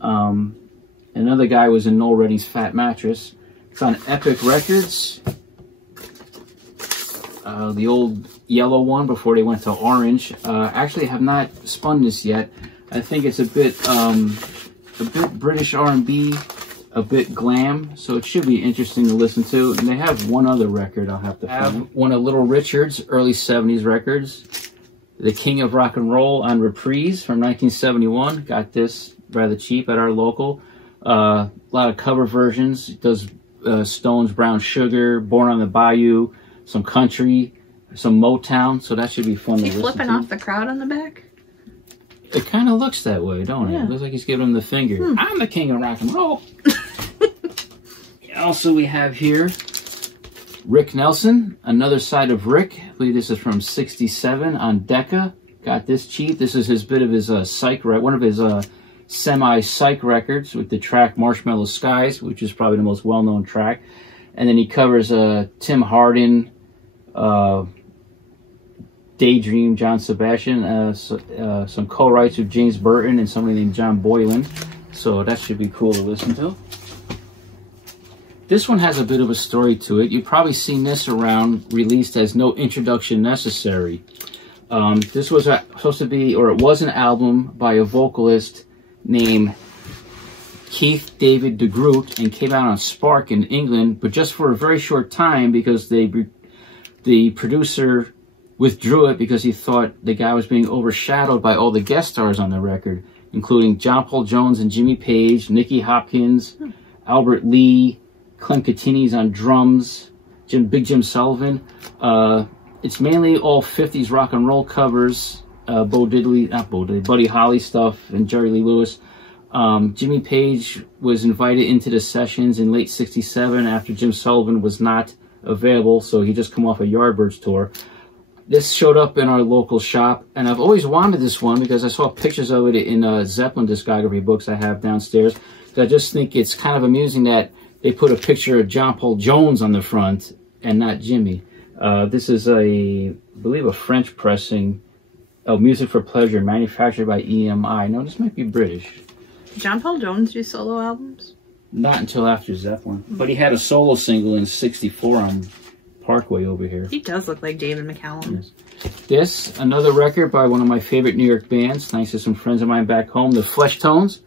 Another guy was in Noel Redding's Fat Mattress. It's on Epic Records. The old yellow one before they went to orange. Actually, I have not spun this yet. I think it's a bit British R&B, a bit glam, so it should be interesting to listen to. And they have one other record I'll have to find. One of Little Richard's early 70s records, The King of Rock and Roll on Reprise from 1971. Got this rather cheap at our local. A lot of cover versions. It does Stone's Brown Sugar, Born on the Bayou, some country, some Motown, so that should be fun to listen to. Is he flipping off the crowd on the back? It kind of looks that way, don't it? Yeah. It looks like he's giving him the finger. I'm the king of rock and roll. Also, we have here Rick Nelson, Another Side of Rick. I believe this is from '67 on Decca. Got this cheap. This is his bit of his psych, one of his semi-psych records with the track Marshmallow Skies, which is probably the most well-known track. And then he covers Tim Hardin, Daydream, John Sebastian, some co-writes with James Burton and somebody named John Boylan. So that should be cool to listen to. This one has a bit of a story to it. You've probably seen this around, released as No Introduction Necessary. This was supposed to be, or it was an album by a vocalist named Keith David DeGroot, and came out on Spark in England, but just for a very short time because the producer withdrew it because he thought the guy was being overshadowed by all the guest stars on the record, including John Paul Jones and Jimmy Page, Nicky Hopkins, Albert Lee, Clem Catini's on drums, Big Jim Sullivan. It's mainly all 50s rock and roll covers, Buddy Holly stuff, and Jerry Lee Lewis. Jimmy Page was invited into the sessions in late '67 after Jim Sullivan was not available, so he just come off a Yardbirds tour. This showed up in our local shop, and I've always wanted this one because I saw pictures of it in Zeppelin discography books I have downstairs. So I just think it's kind of amusing that they put a picture of John Paul Jones on the front and not Jimmy. This is I believe a French pressing of Music for Pleasure, manufactured by EMI. No, this might be British. Did John Paul Jones do solo albums? Not until after Zeppelin. But he had a solo single in '64 on Parkway over here. He does look like David McCallum. Yes. This, another record by one of my favorite New York bands, thanks to some friends of mine back home, the Fleshtones,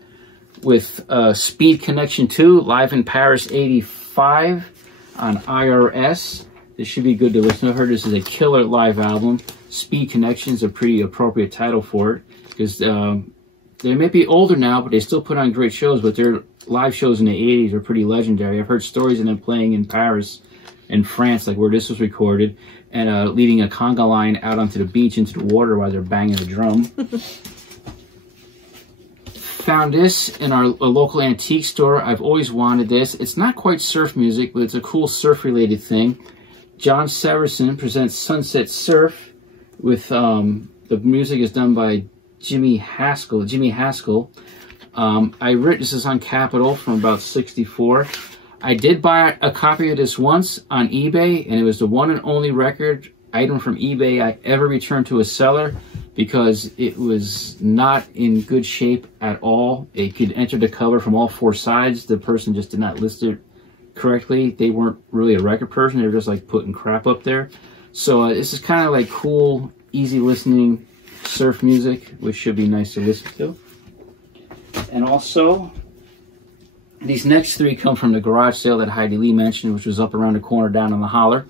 with Speed Connection 2, live in Paris '85 on IRS. This should be good to listen to. I heard this is a killer live album. Speed Connection is a pretty appropriate title for it, because they may be older now, but they still put on great shows, but their live shows in the '80s are pretty legendary. I've heard stories of them playing in Paris and France, like where this was recorded, and leading a conga line out onto the beach into the water while they're banging the drum. Found this in our local antique store. I've always wanted this. It's not quite surf music, but it's a cool surf-related thing. John Severson presents Sunset Surf with the music is done by Jimmy Haskell. This is on Capitol from about '64. I did buy a copy of this once on eBay, and it was the one and only record item from eBay I ever returned to a seller because it was not in good shape at all. It could enter the cover from all four sides. The person just did not list it correctly. They weren't really a record person. They were just like putting crap up there. So this is kind of like cool, easy listening surf music, which should be nice to listen to. And also, these next three come from the garage sale that Hideelee mentioned, which was up around the corner down in the holler.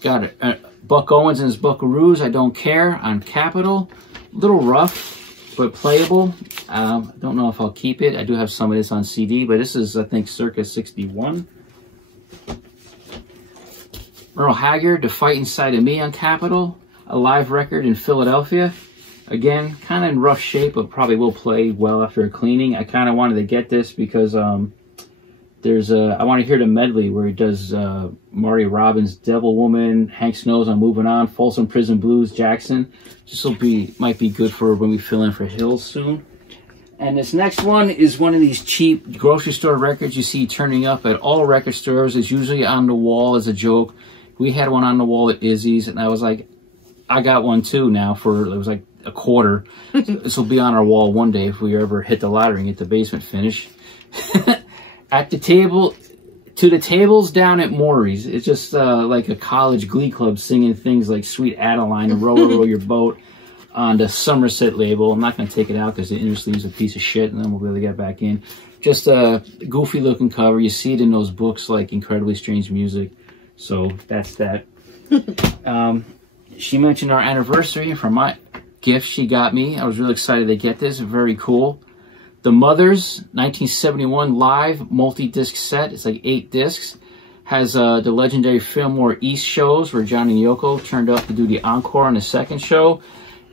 Got Buck Owens and his Buckaroos, I Don't Care, on Capitol. A little rough, but playable. Don't know if I'll keep it. I do have some of this on CD, but this is, I think, circa '61. Merle Haggard, The Fight Inside of Me on Capitol. A live record in Philadelphia. Again, kind of in rough shape, but probably will play well after a cleaning. I kind of wanted to get this because I want to hear the medley where he does Marty Robbins' Devil Woman, Hank Snow's on Moving On, Folsom Prison Blues, Jackson. This might be good for when we fill in for Hills soon. And this next one is one of these cheap grocery store records you see turning up at all record stores. It's usually on the wall as a joke. We had one on the wall at Izzy's, and I was like, I got one too now for, it was like a quarter. This will be on our wall one day if we ever hit the lottery and get the basement finished. At the table, to the tables down at Maury's. It's just like a college glee club singing things like Sweet Adeline and Row, Row Your Boat on the Somerset label. I'm not going to take it out because the inner sleeve is a piece of shit, and then we'll be able to get back in. Just a goofy looking cover. You see it in those books like Incredibly Strange Music. So that's that. She mentioned our anniversary for my gift she got me. I was really excited to get this. Very cool. The Mothers 1971 live multi-disc set. It's like 8 discs. Has the legendary Fillmore East shows where John and Yoko turned up to do the encore on the second show.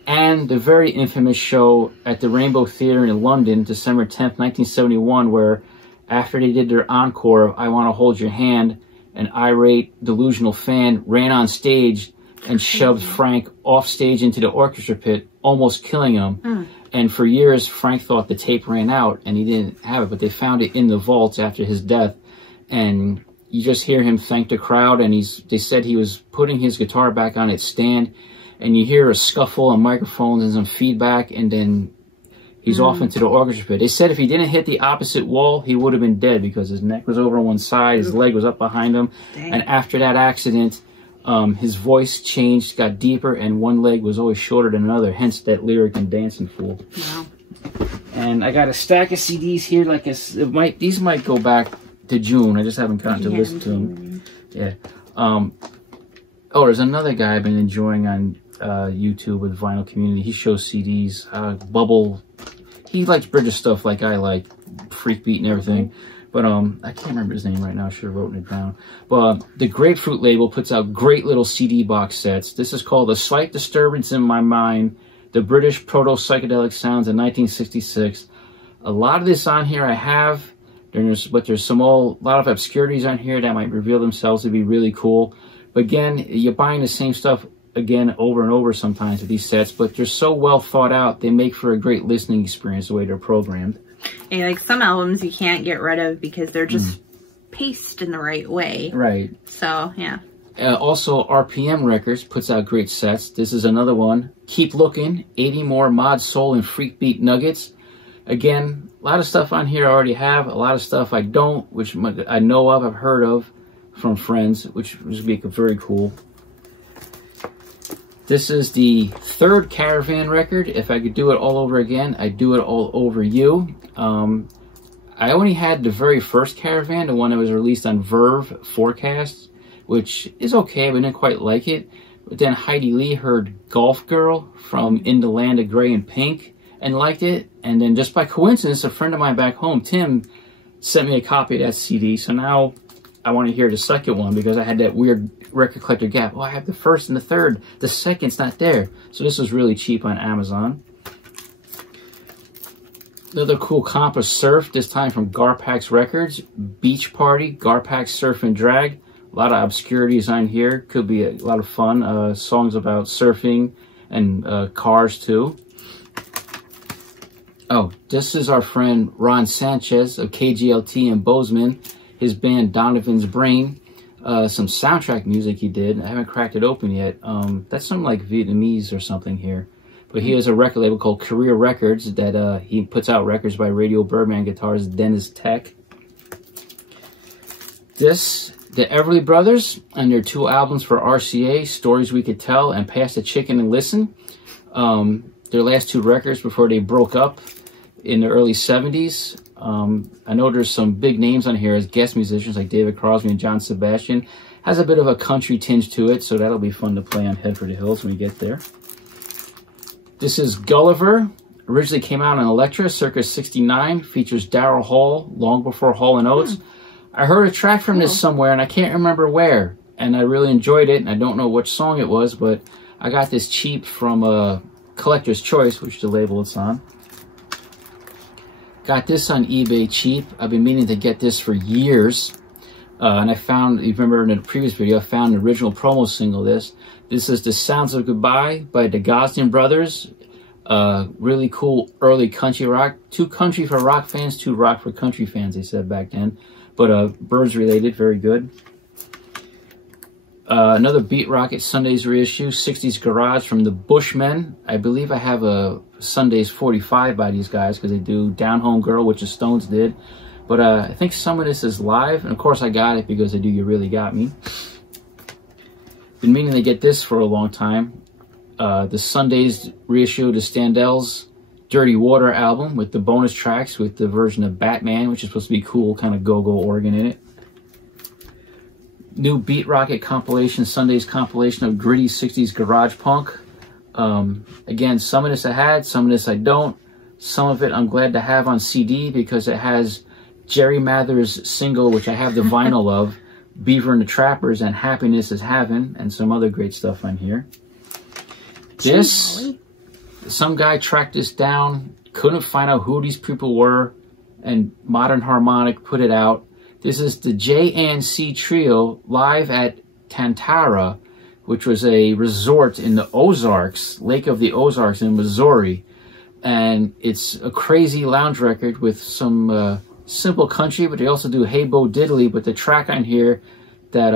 And the very infamous show at the Rainbow Theatre in London, December 10th, 1971, where after they did their encore of I Want to Hold Your Hand, an irate, delusional fan ran on stage and shoved Frank off stage into the orchestra pit, almost killing him. And for years, Frank thought the tape ran out and he didn't have it, but they found it in the vaults after his death. And you just hear him thank the crowd, and they said he was putting his guitar back on its stand, and you hear a scuffle on microphones and some feedback, and then he's off into the orchestra pit. They said if he didn't hit the opposite wall, he would have been dead because his neck was over on one side, his leg was up behind him. Dang. And after that accident, his voice changed, got deeper, and one leg was always shorter than another, hence that lyric in Dancing Fool. Wow. And I got a stack of CDs here. Like these might go back to June. I just haven't gotten to listen to them. Yeah. Oh, there's another guy I've been enjoying on YouTube with Vinyl Community. He shows CDs. Bubble. He likes British stuff like I like, Freak Beat and everything. But I can't remember his name right now. I should have written it down. But the Grapefruit label puts out great little CD box sets. This is called A Slight Disturbance in My Mind, the British Proto-Psychedelic Sounds in 1966. A lot of this on here I have, but there's a lot of obscurities on here that might reveal themselves to be really cool. But again, you're buying the same stuff again over and over sometimes with these sets, but they're so well thought out, they make for a great listening experience the way they're programmed. And like some albums you can't get rid of because they're just paced in the right way. Right. So, yeah. Also, RPM Records puts out great sets. This is another one. Keep Looking, 80 more mod, soul, and freak beat nuggets. Again, a lot of stuff on here I already have. A lot of stuff I don't, which I know of, I've heard of from friends, which would be very cool. This is the 3rd Caravan record. If I could do it all over again, I'd do it all over you. I only had the very first Caravan, the one that was released on Verve Forecasts, which is okay, but I didn't quite like it. But then Hideelee heard Golf Girl from In the Land of Grey and Pink and liked it. And then just by coincidence, a friend of mine back home, Tim, sent me a copy of that CD. So now I want to hear the second one because I had that weird record collector gap. Oh, I have the first and the third. The second's not there. So this was really cheap on Amazon. Another cool comp of Surf, this time from Garpax Records. Beach Party, Garpax Surf and Drag. A lot of obscurities on here. Could be a lot of fun. Songs about surfing and cars too. Oh, this is our friend Ron Sanchez of KGLT and Bozeman. His band Donovan's Brain. Some soundtrack music he did. I haven't cracked it open yet. That's some like Vietnamese or something here. But he has a record label called Career Records that he puts out records by Radio Birdman Guitars, Dennis Tech. This, the Everly Brothers, and their 2 albums for RCA, Stories We Could Tell and Pass the Chicken and Listen. Their last 2 records before they broke up in the early 70s. I know there's some big names on here as guest musicians like David Crosby and John Sebastian. Has a bit of a country tinge to it, so that'll be fun to play on Head for the Hills when we get there. This is Gulliver. Originally came out on Elektra, circa 69. Features Daryl Hall, long before Hall & Oates. I heard a track from this somewhere, and I can't remember where. And I really enjoyed it, and I don't know which song it was, but I got this cheap from Collector's Choice, which the label it's on. Got this on eBay cheap. I've been meaning to get this for years. And I found, you remember in the previous video, I found the original promo single of this. This is The Sounds of Goodbye by the Gosden Brothers. Really cool early country rock. 2 country for rock fans, 2 rock for country fans, they said back then. But Birds related, very good. Another Beat Rocket Sundays reissue, 60s Garage from the Bushmen. I believe I have a Sundays 45 by these guys because they do Down Home Girl, which the Stones did. But I think some of this is live, and of course I got it because they do You Really Got Me. Been meaning to get this for a long time. The Sundays reissue, the Standells Dirty Water album with the bonus tracks with the version of Batman, which is supposed to be cool, kind of go-go organ in it. New Beat Rocket compilation, Sundays compilation of gritty 60s garage punk. Again, some of this I had, some of this I don't. Some of it I'm glad to have on CD because it has Jerry Mather's single, which I have the vinyl of, Beaver and the Trappers and Happiness is Having, and some other great stuff on here. This, some guy tracked this down, couldn't find out who these people were, and Modern Harmonic put it out. This is the J&C Trio live at Tantara, which was a resort in the Ozarks, Lake of the Ozarks in Missouri. And it's a crazy lounge record with some simple country, but they also do Hey Bo Diddley. But the track on here that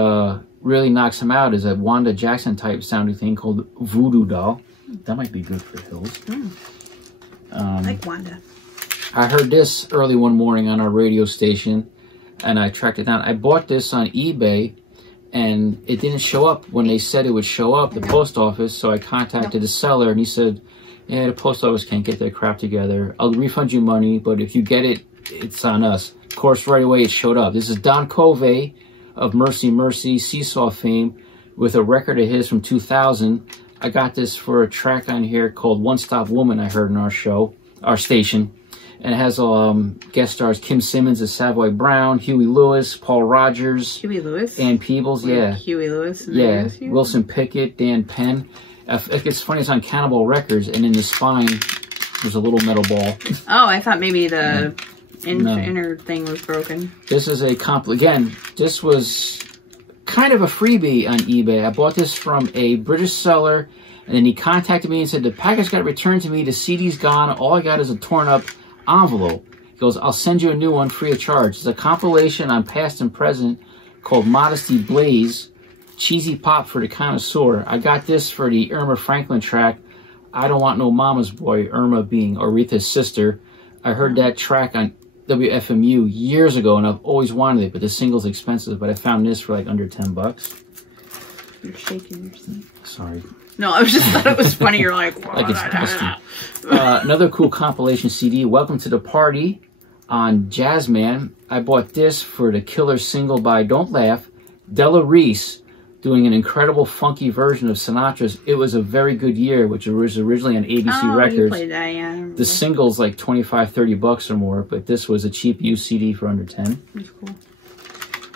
really knocks him out is a Wanda Jackson type sounding thing called Voodoo Doll. That might be good for Hills. I like Wanda. I heard this early one morning on our radio station, and I tracked it down. I bought this on eBay, and it didn't show up when they said it would show up, the post office, so I contacted the seller, and he said, yeah, the post office can't get their crap together. I'll refund you money, but if you get it, it's on us. Of course, right away it showed up. This is Don Covey of Mercy Mercy, Seesaw fame, with a record of his from 2000. I got this for a track on here called One Stop Woman I heard in our show, our station. And it has guest stars Kim Simmons as Savoy Brown, Huey Lewis, Paul Rogers. Huey Lewis? Ann Peebles, yeah. Huey Lewis? Yeah, Wilson Pickett, Dan Penn. It's funny, it's on Cannibal Records, and in the spine, there's a little metal ball. Oh, I thought maybe the inner thing was broken. This is a again, this was kind of a freebie on eBay. I bought this from a British seller, and then he contacted me and said, the package got returned to me, the CD's gone, all I got is a torn up envelope. He goes, I'll send you a new one free of charge. It's a compilation on past and present called Modesty Blaze, cheesy pop for the connoisseur. I got this for the Irma Franklin track, I Don't Want No Mama's Boy, Irma being Aretha's sister. I heard that track on WFMU years ago, and I've always wanted it, but the single's expensive, but I found this for like under 10 bucks. You're shaking yourself. Sorry. No, I just thought it was funny. You're like, like it's dusty. Another cool compilation CD, Welcome to the Party on Jazzman. I bought this for the killer single by Don't Laugh, Della Reese, doing an incredible funky version of Sinatra's It Was a Very Good Year, which was originally on ABC Records. You played that, yeah. The single's like 25, 30 bucks or more, but this was a cheap used CD for under 10. That's cool.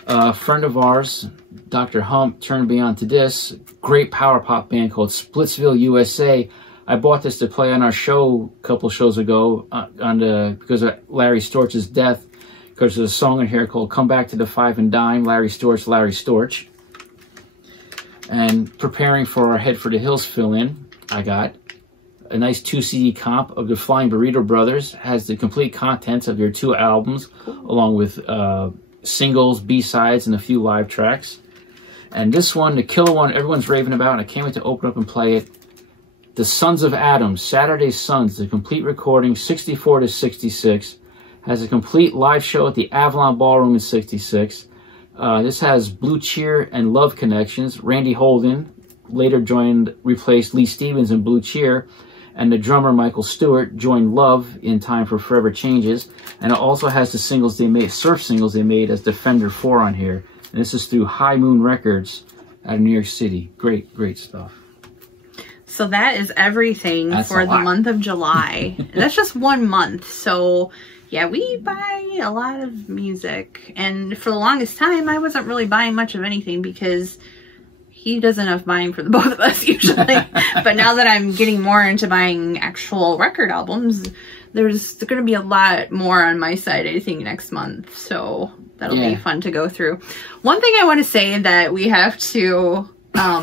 A friend of ours, Dr. Hump, turned me on to this great power pop band called Splitsville, USA. I bought this to play on our show a couple shows ago because of Larry Storch's death, because there's a song in here called Come Back to the Five and Dime, Larry Storch, Larry Storch. And preparing for our Head for the Hills fill-in, I got a nice 2-CD comp of the Flying Burrito Brothers. Has the complete contents of their 2 albums, along with singles, B-sides, and a few live tracks. And this one, the killer one, everyone's raving about, and I can't wait to open up and play it. The Sons of Adam, Saturday Sons, the complete recording, 64 to 66. Has a complete live show at the Avalon Ballroom in 66. This has Blue Cheer and Love connections. Randy Holden later replaced Lee Stevens in Blue Cheer, and the drummer Michael Stewart joined Love in time for Forever Changes. And it also has the singles they made, surf singles they made as Defender 4 on here. And this is through High Moon Records out of New York City. Great, great stuff. So that is everything for the month of July. That's just 1 month. So yeah, we buy a lot of music. And for the longest time, I wasn't really buying much of anything because he does enough buying for the both of us usually. But now that I'm getting more into buying actual record albums, there's going to be a lot more on my side, I think, next month. So that'll be fun to go through. One thing I want to say that we have to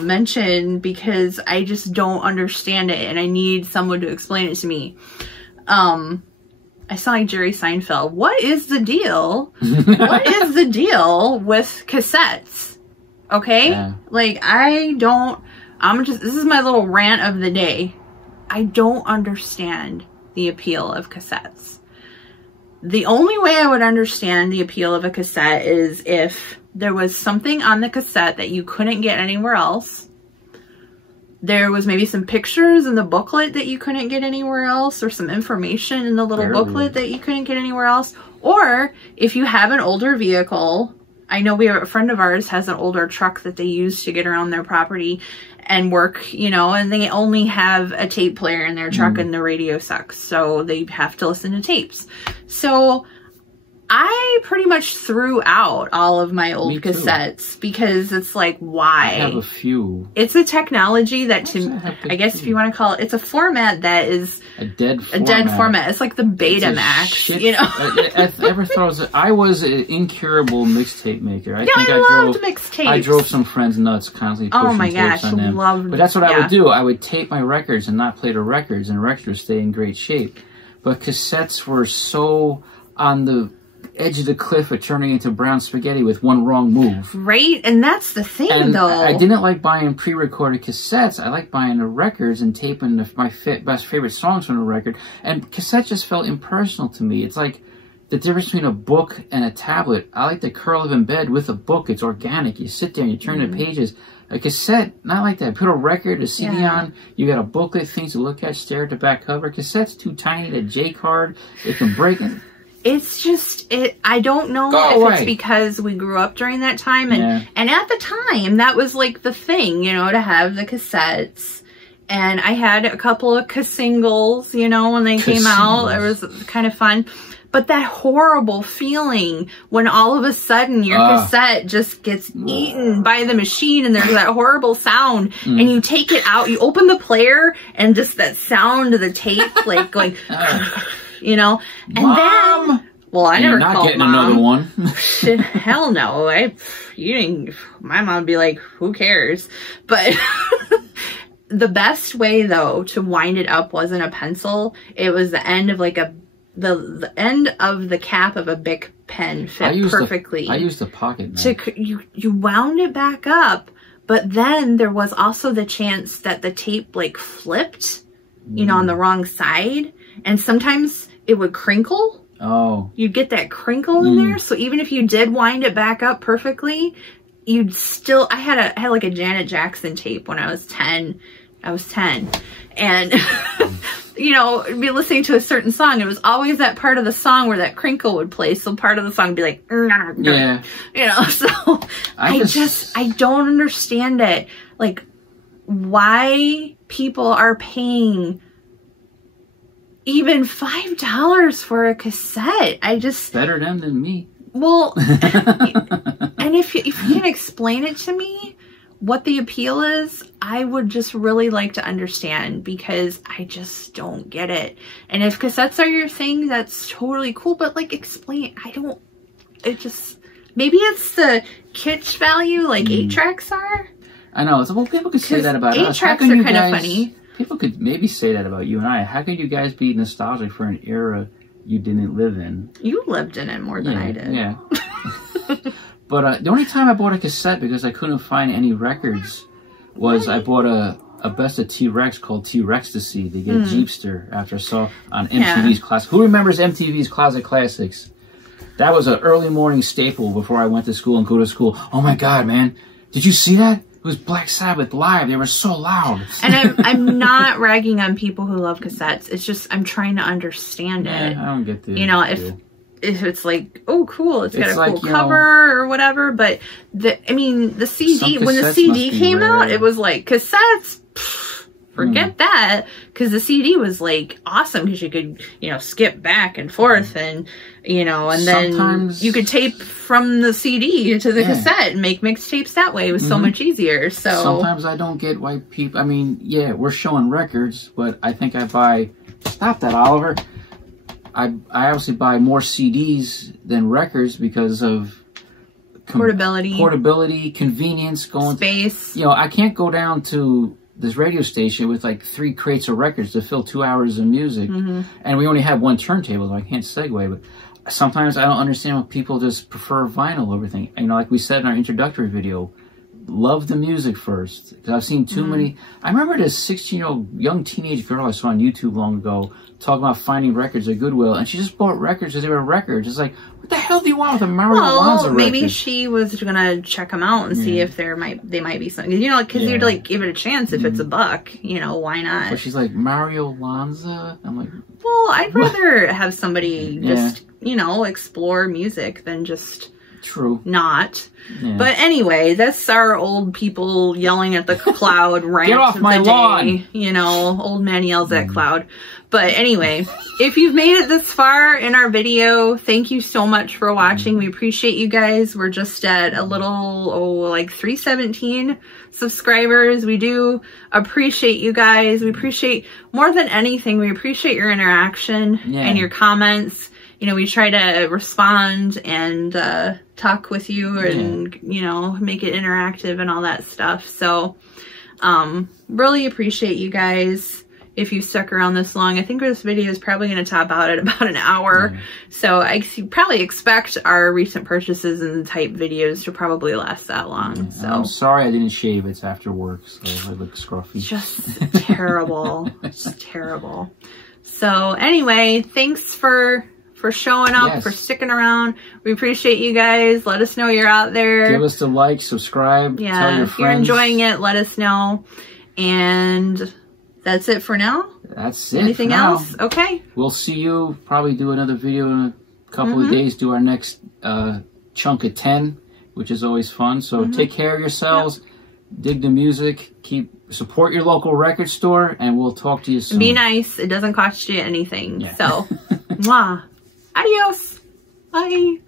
mention because I just don't understand it and I need someone to explain it to me. I sound like Jerry Seinfeld. What is the deal? What is the deal with cassettes? Okay? Yeah. Like, this is my little rant of the day. I don't understand the appeal of cassettes. The only way I would understand the appeal of a cassette is if there was something on the cassette that you couldn't get anywhere else. There was maybe some pictures in the booklet that you couldn't get anywhere else, or some information in the little booklet that you couldn't get anywhere else. Or if you have an older vehicle, I know a friend of ours has an older truck that they use to get around their property and work, you know, and they only have a tape player in their truck and the radio sucks. So they have to listen to tapes. So I pretty much threw out all of my old cassettes because it's like, why? I have a few. It's a technology that I guess if you want to call it, it's a format that is a dead format. It's like the Betamax, you know. I was an incurable mixtape maker. I loved mixtapes. I drove some friends nuts constantly pushing tapes on them. But that's what I would do. I would tape my records and not play the records, and records would stay in great shape. But cassettes were so on the edge of the cliff of turning into brown spaghetti with one wrong move. Right? And that's the thing, though. I didn't like buying pre-recorded cassettes. I liked buying the records and taping my best favorite songs from the record. And cassette just felt impersonal to me. It's like the difference between a book and a tablet. I like to curl up in bed with a book. It's organic. You sit there and you turn the pages. A cassette, not like that. Put a record, a CD on. You got a booklet, things to look at, stare at the back cover. Cassette's too tiny, the J card. It can break it. It's just, I don't know if it's because we grew up during that time. And at the time, that was like the thing, you know, to have the cassettes. And I had a couple of singles, you know, when they came out. It was kind of fun. But that horrible feeling when all of a sudden your cassette just gets eaten by the machine and there's that horrible sound and you take it out, you open the player and just that sound of the tape like going... You know, and Mom! then, well, I never called getting Mom. Another one. Shit, hell no. My mom would be like, who cares? But the best way though to wind it up wasn't a pencil. It was the end of like the end of the cap of a Bic pen fit perfectly. I used the pocket knife. You wound it back up, but then there was also the chance that the tape like flipped, you know, on the wrong side. And sometimes it would crinkle. Oh. You'd get that crinkle in there. So even if you did wind it back up perfectly, you'd still... I had like a Janet Jackson tape when I was 10. I was 10. And, you know, be listening to a certain song. It was always that part of the song where that crinkle would play. So part of the song would be like... Yeah. You know, so I don't understand it. Like, why people are paying... even $5 for a cassette. Better them than me. Well, and if you can explain it to me, what the appeal is, I would just really like to understand because I just don't get it. And if cassettes are your thing, that's totally cool, but like explain, maybe it's the kitsch value like 8-tracks are. I know, well, people could say that about us. 8-tracks are kind of funny. People could maybe say that about you and I. How could you guys be nostalgic for an era you didn't live in? You lived in it more than I did. Yeah. But the only time I bought a cassette because I couldn't find any records was I bought a best of T-Rex called T-Rextasy to get Jeepster after I saw on MTV's Classic. Who remembers MTV's Closet Classics? That was an early morning staple before I went to school and go to school. Oh my God, man. Did you see that? It was Black Sabbath live. They were so loud. And I'm not ragging on people who love cassettes. It's just I'm trying to understand it. I don't get the... You know, if it's like, oh, cool, it's got a cool cover or whatever. But the CD, when the CD came out, it was like cassettes. Forget that, because the CD was like awesome because you could, you know, skip back and forth and, you know, and then you could tape from the CD to the cassette and make mixtapes that way. It was so much easier. So sometimes I don't get why people, I mean, yeah, we're showing records, but I think I buy, stop that, Oliver. I obviously buy more CDs than records because of portability, convenience, space. You know, I can't go down to this radio station with like 3 crates of records to fill 2 hours of music, and we only have one turntable, so I can't segue. But sometimes I don't understand why people just prefer vinyl over everything. You know, like we said in our introductory video, love the music first. Because I've seen too many. I remember this 16-year-old young teenage girl I saw on YouTube long ago talking about finding records at Goodwill, and she just bought records because they were records. It's like, what the hell do you want with a Mario Lanza record? Maybe she was gonna check them out and see if they might be something. You know, because you'd like give it a chance if it's a buck. You know, why not? But she's like, Mario Lanza? I'm like, well, I'd rather have somebody just you know explore music than just not. Yeah. But anyway, that's our old people yelling at the cloud rant. Get off my lawn! You know, old man yells at cloud. But anyway, if you've made it this far in our video, thank you so much for watching. We appreciate you guys. We're just at a little, like 317 subscribers. We do appreciate you guys. We appreciate, more than anything, we appreciate your interaction and your comments. You know, we try to respond and talk with you and, you know, make it interactive and all that stuff. So, really appreciate you guys. If you stuck around this long, I think this video is probably going to top out at about an hour. So I probably expect our recent purchases and type videos to probably last that long. So I'm sorry I didn't shave. It's after work, so I look scruffy. Just terrible. Just terrible. So anyway, thanks for showing up, for sticking around. We appreciate you guys. Let us know you're out there. Give us the like, subscribe, tell your friends. If you're enjoying it, let us know. And that's it for now. That's it. Anything else? Okay. We'll see you. Probably do another video in a couple of days. Do our next chunk of 10, which is always fun. So take care of yourselves. Dig the music. Support your local record store, and we'll talk to you soon. Be nice. It doesn't cost you anything. So, mwah. Adios. Bye.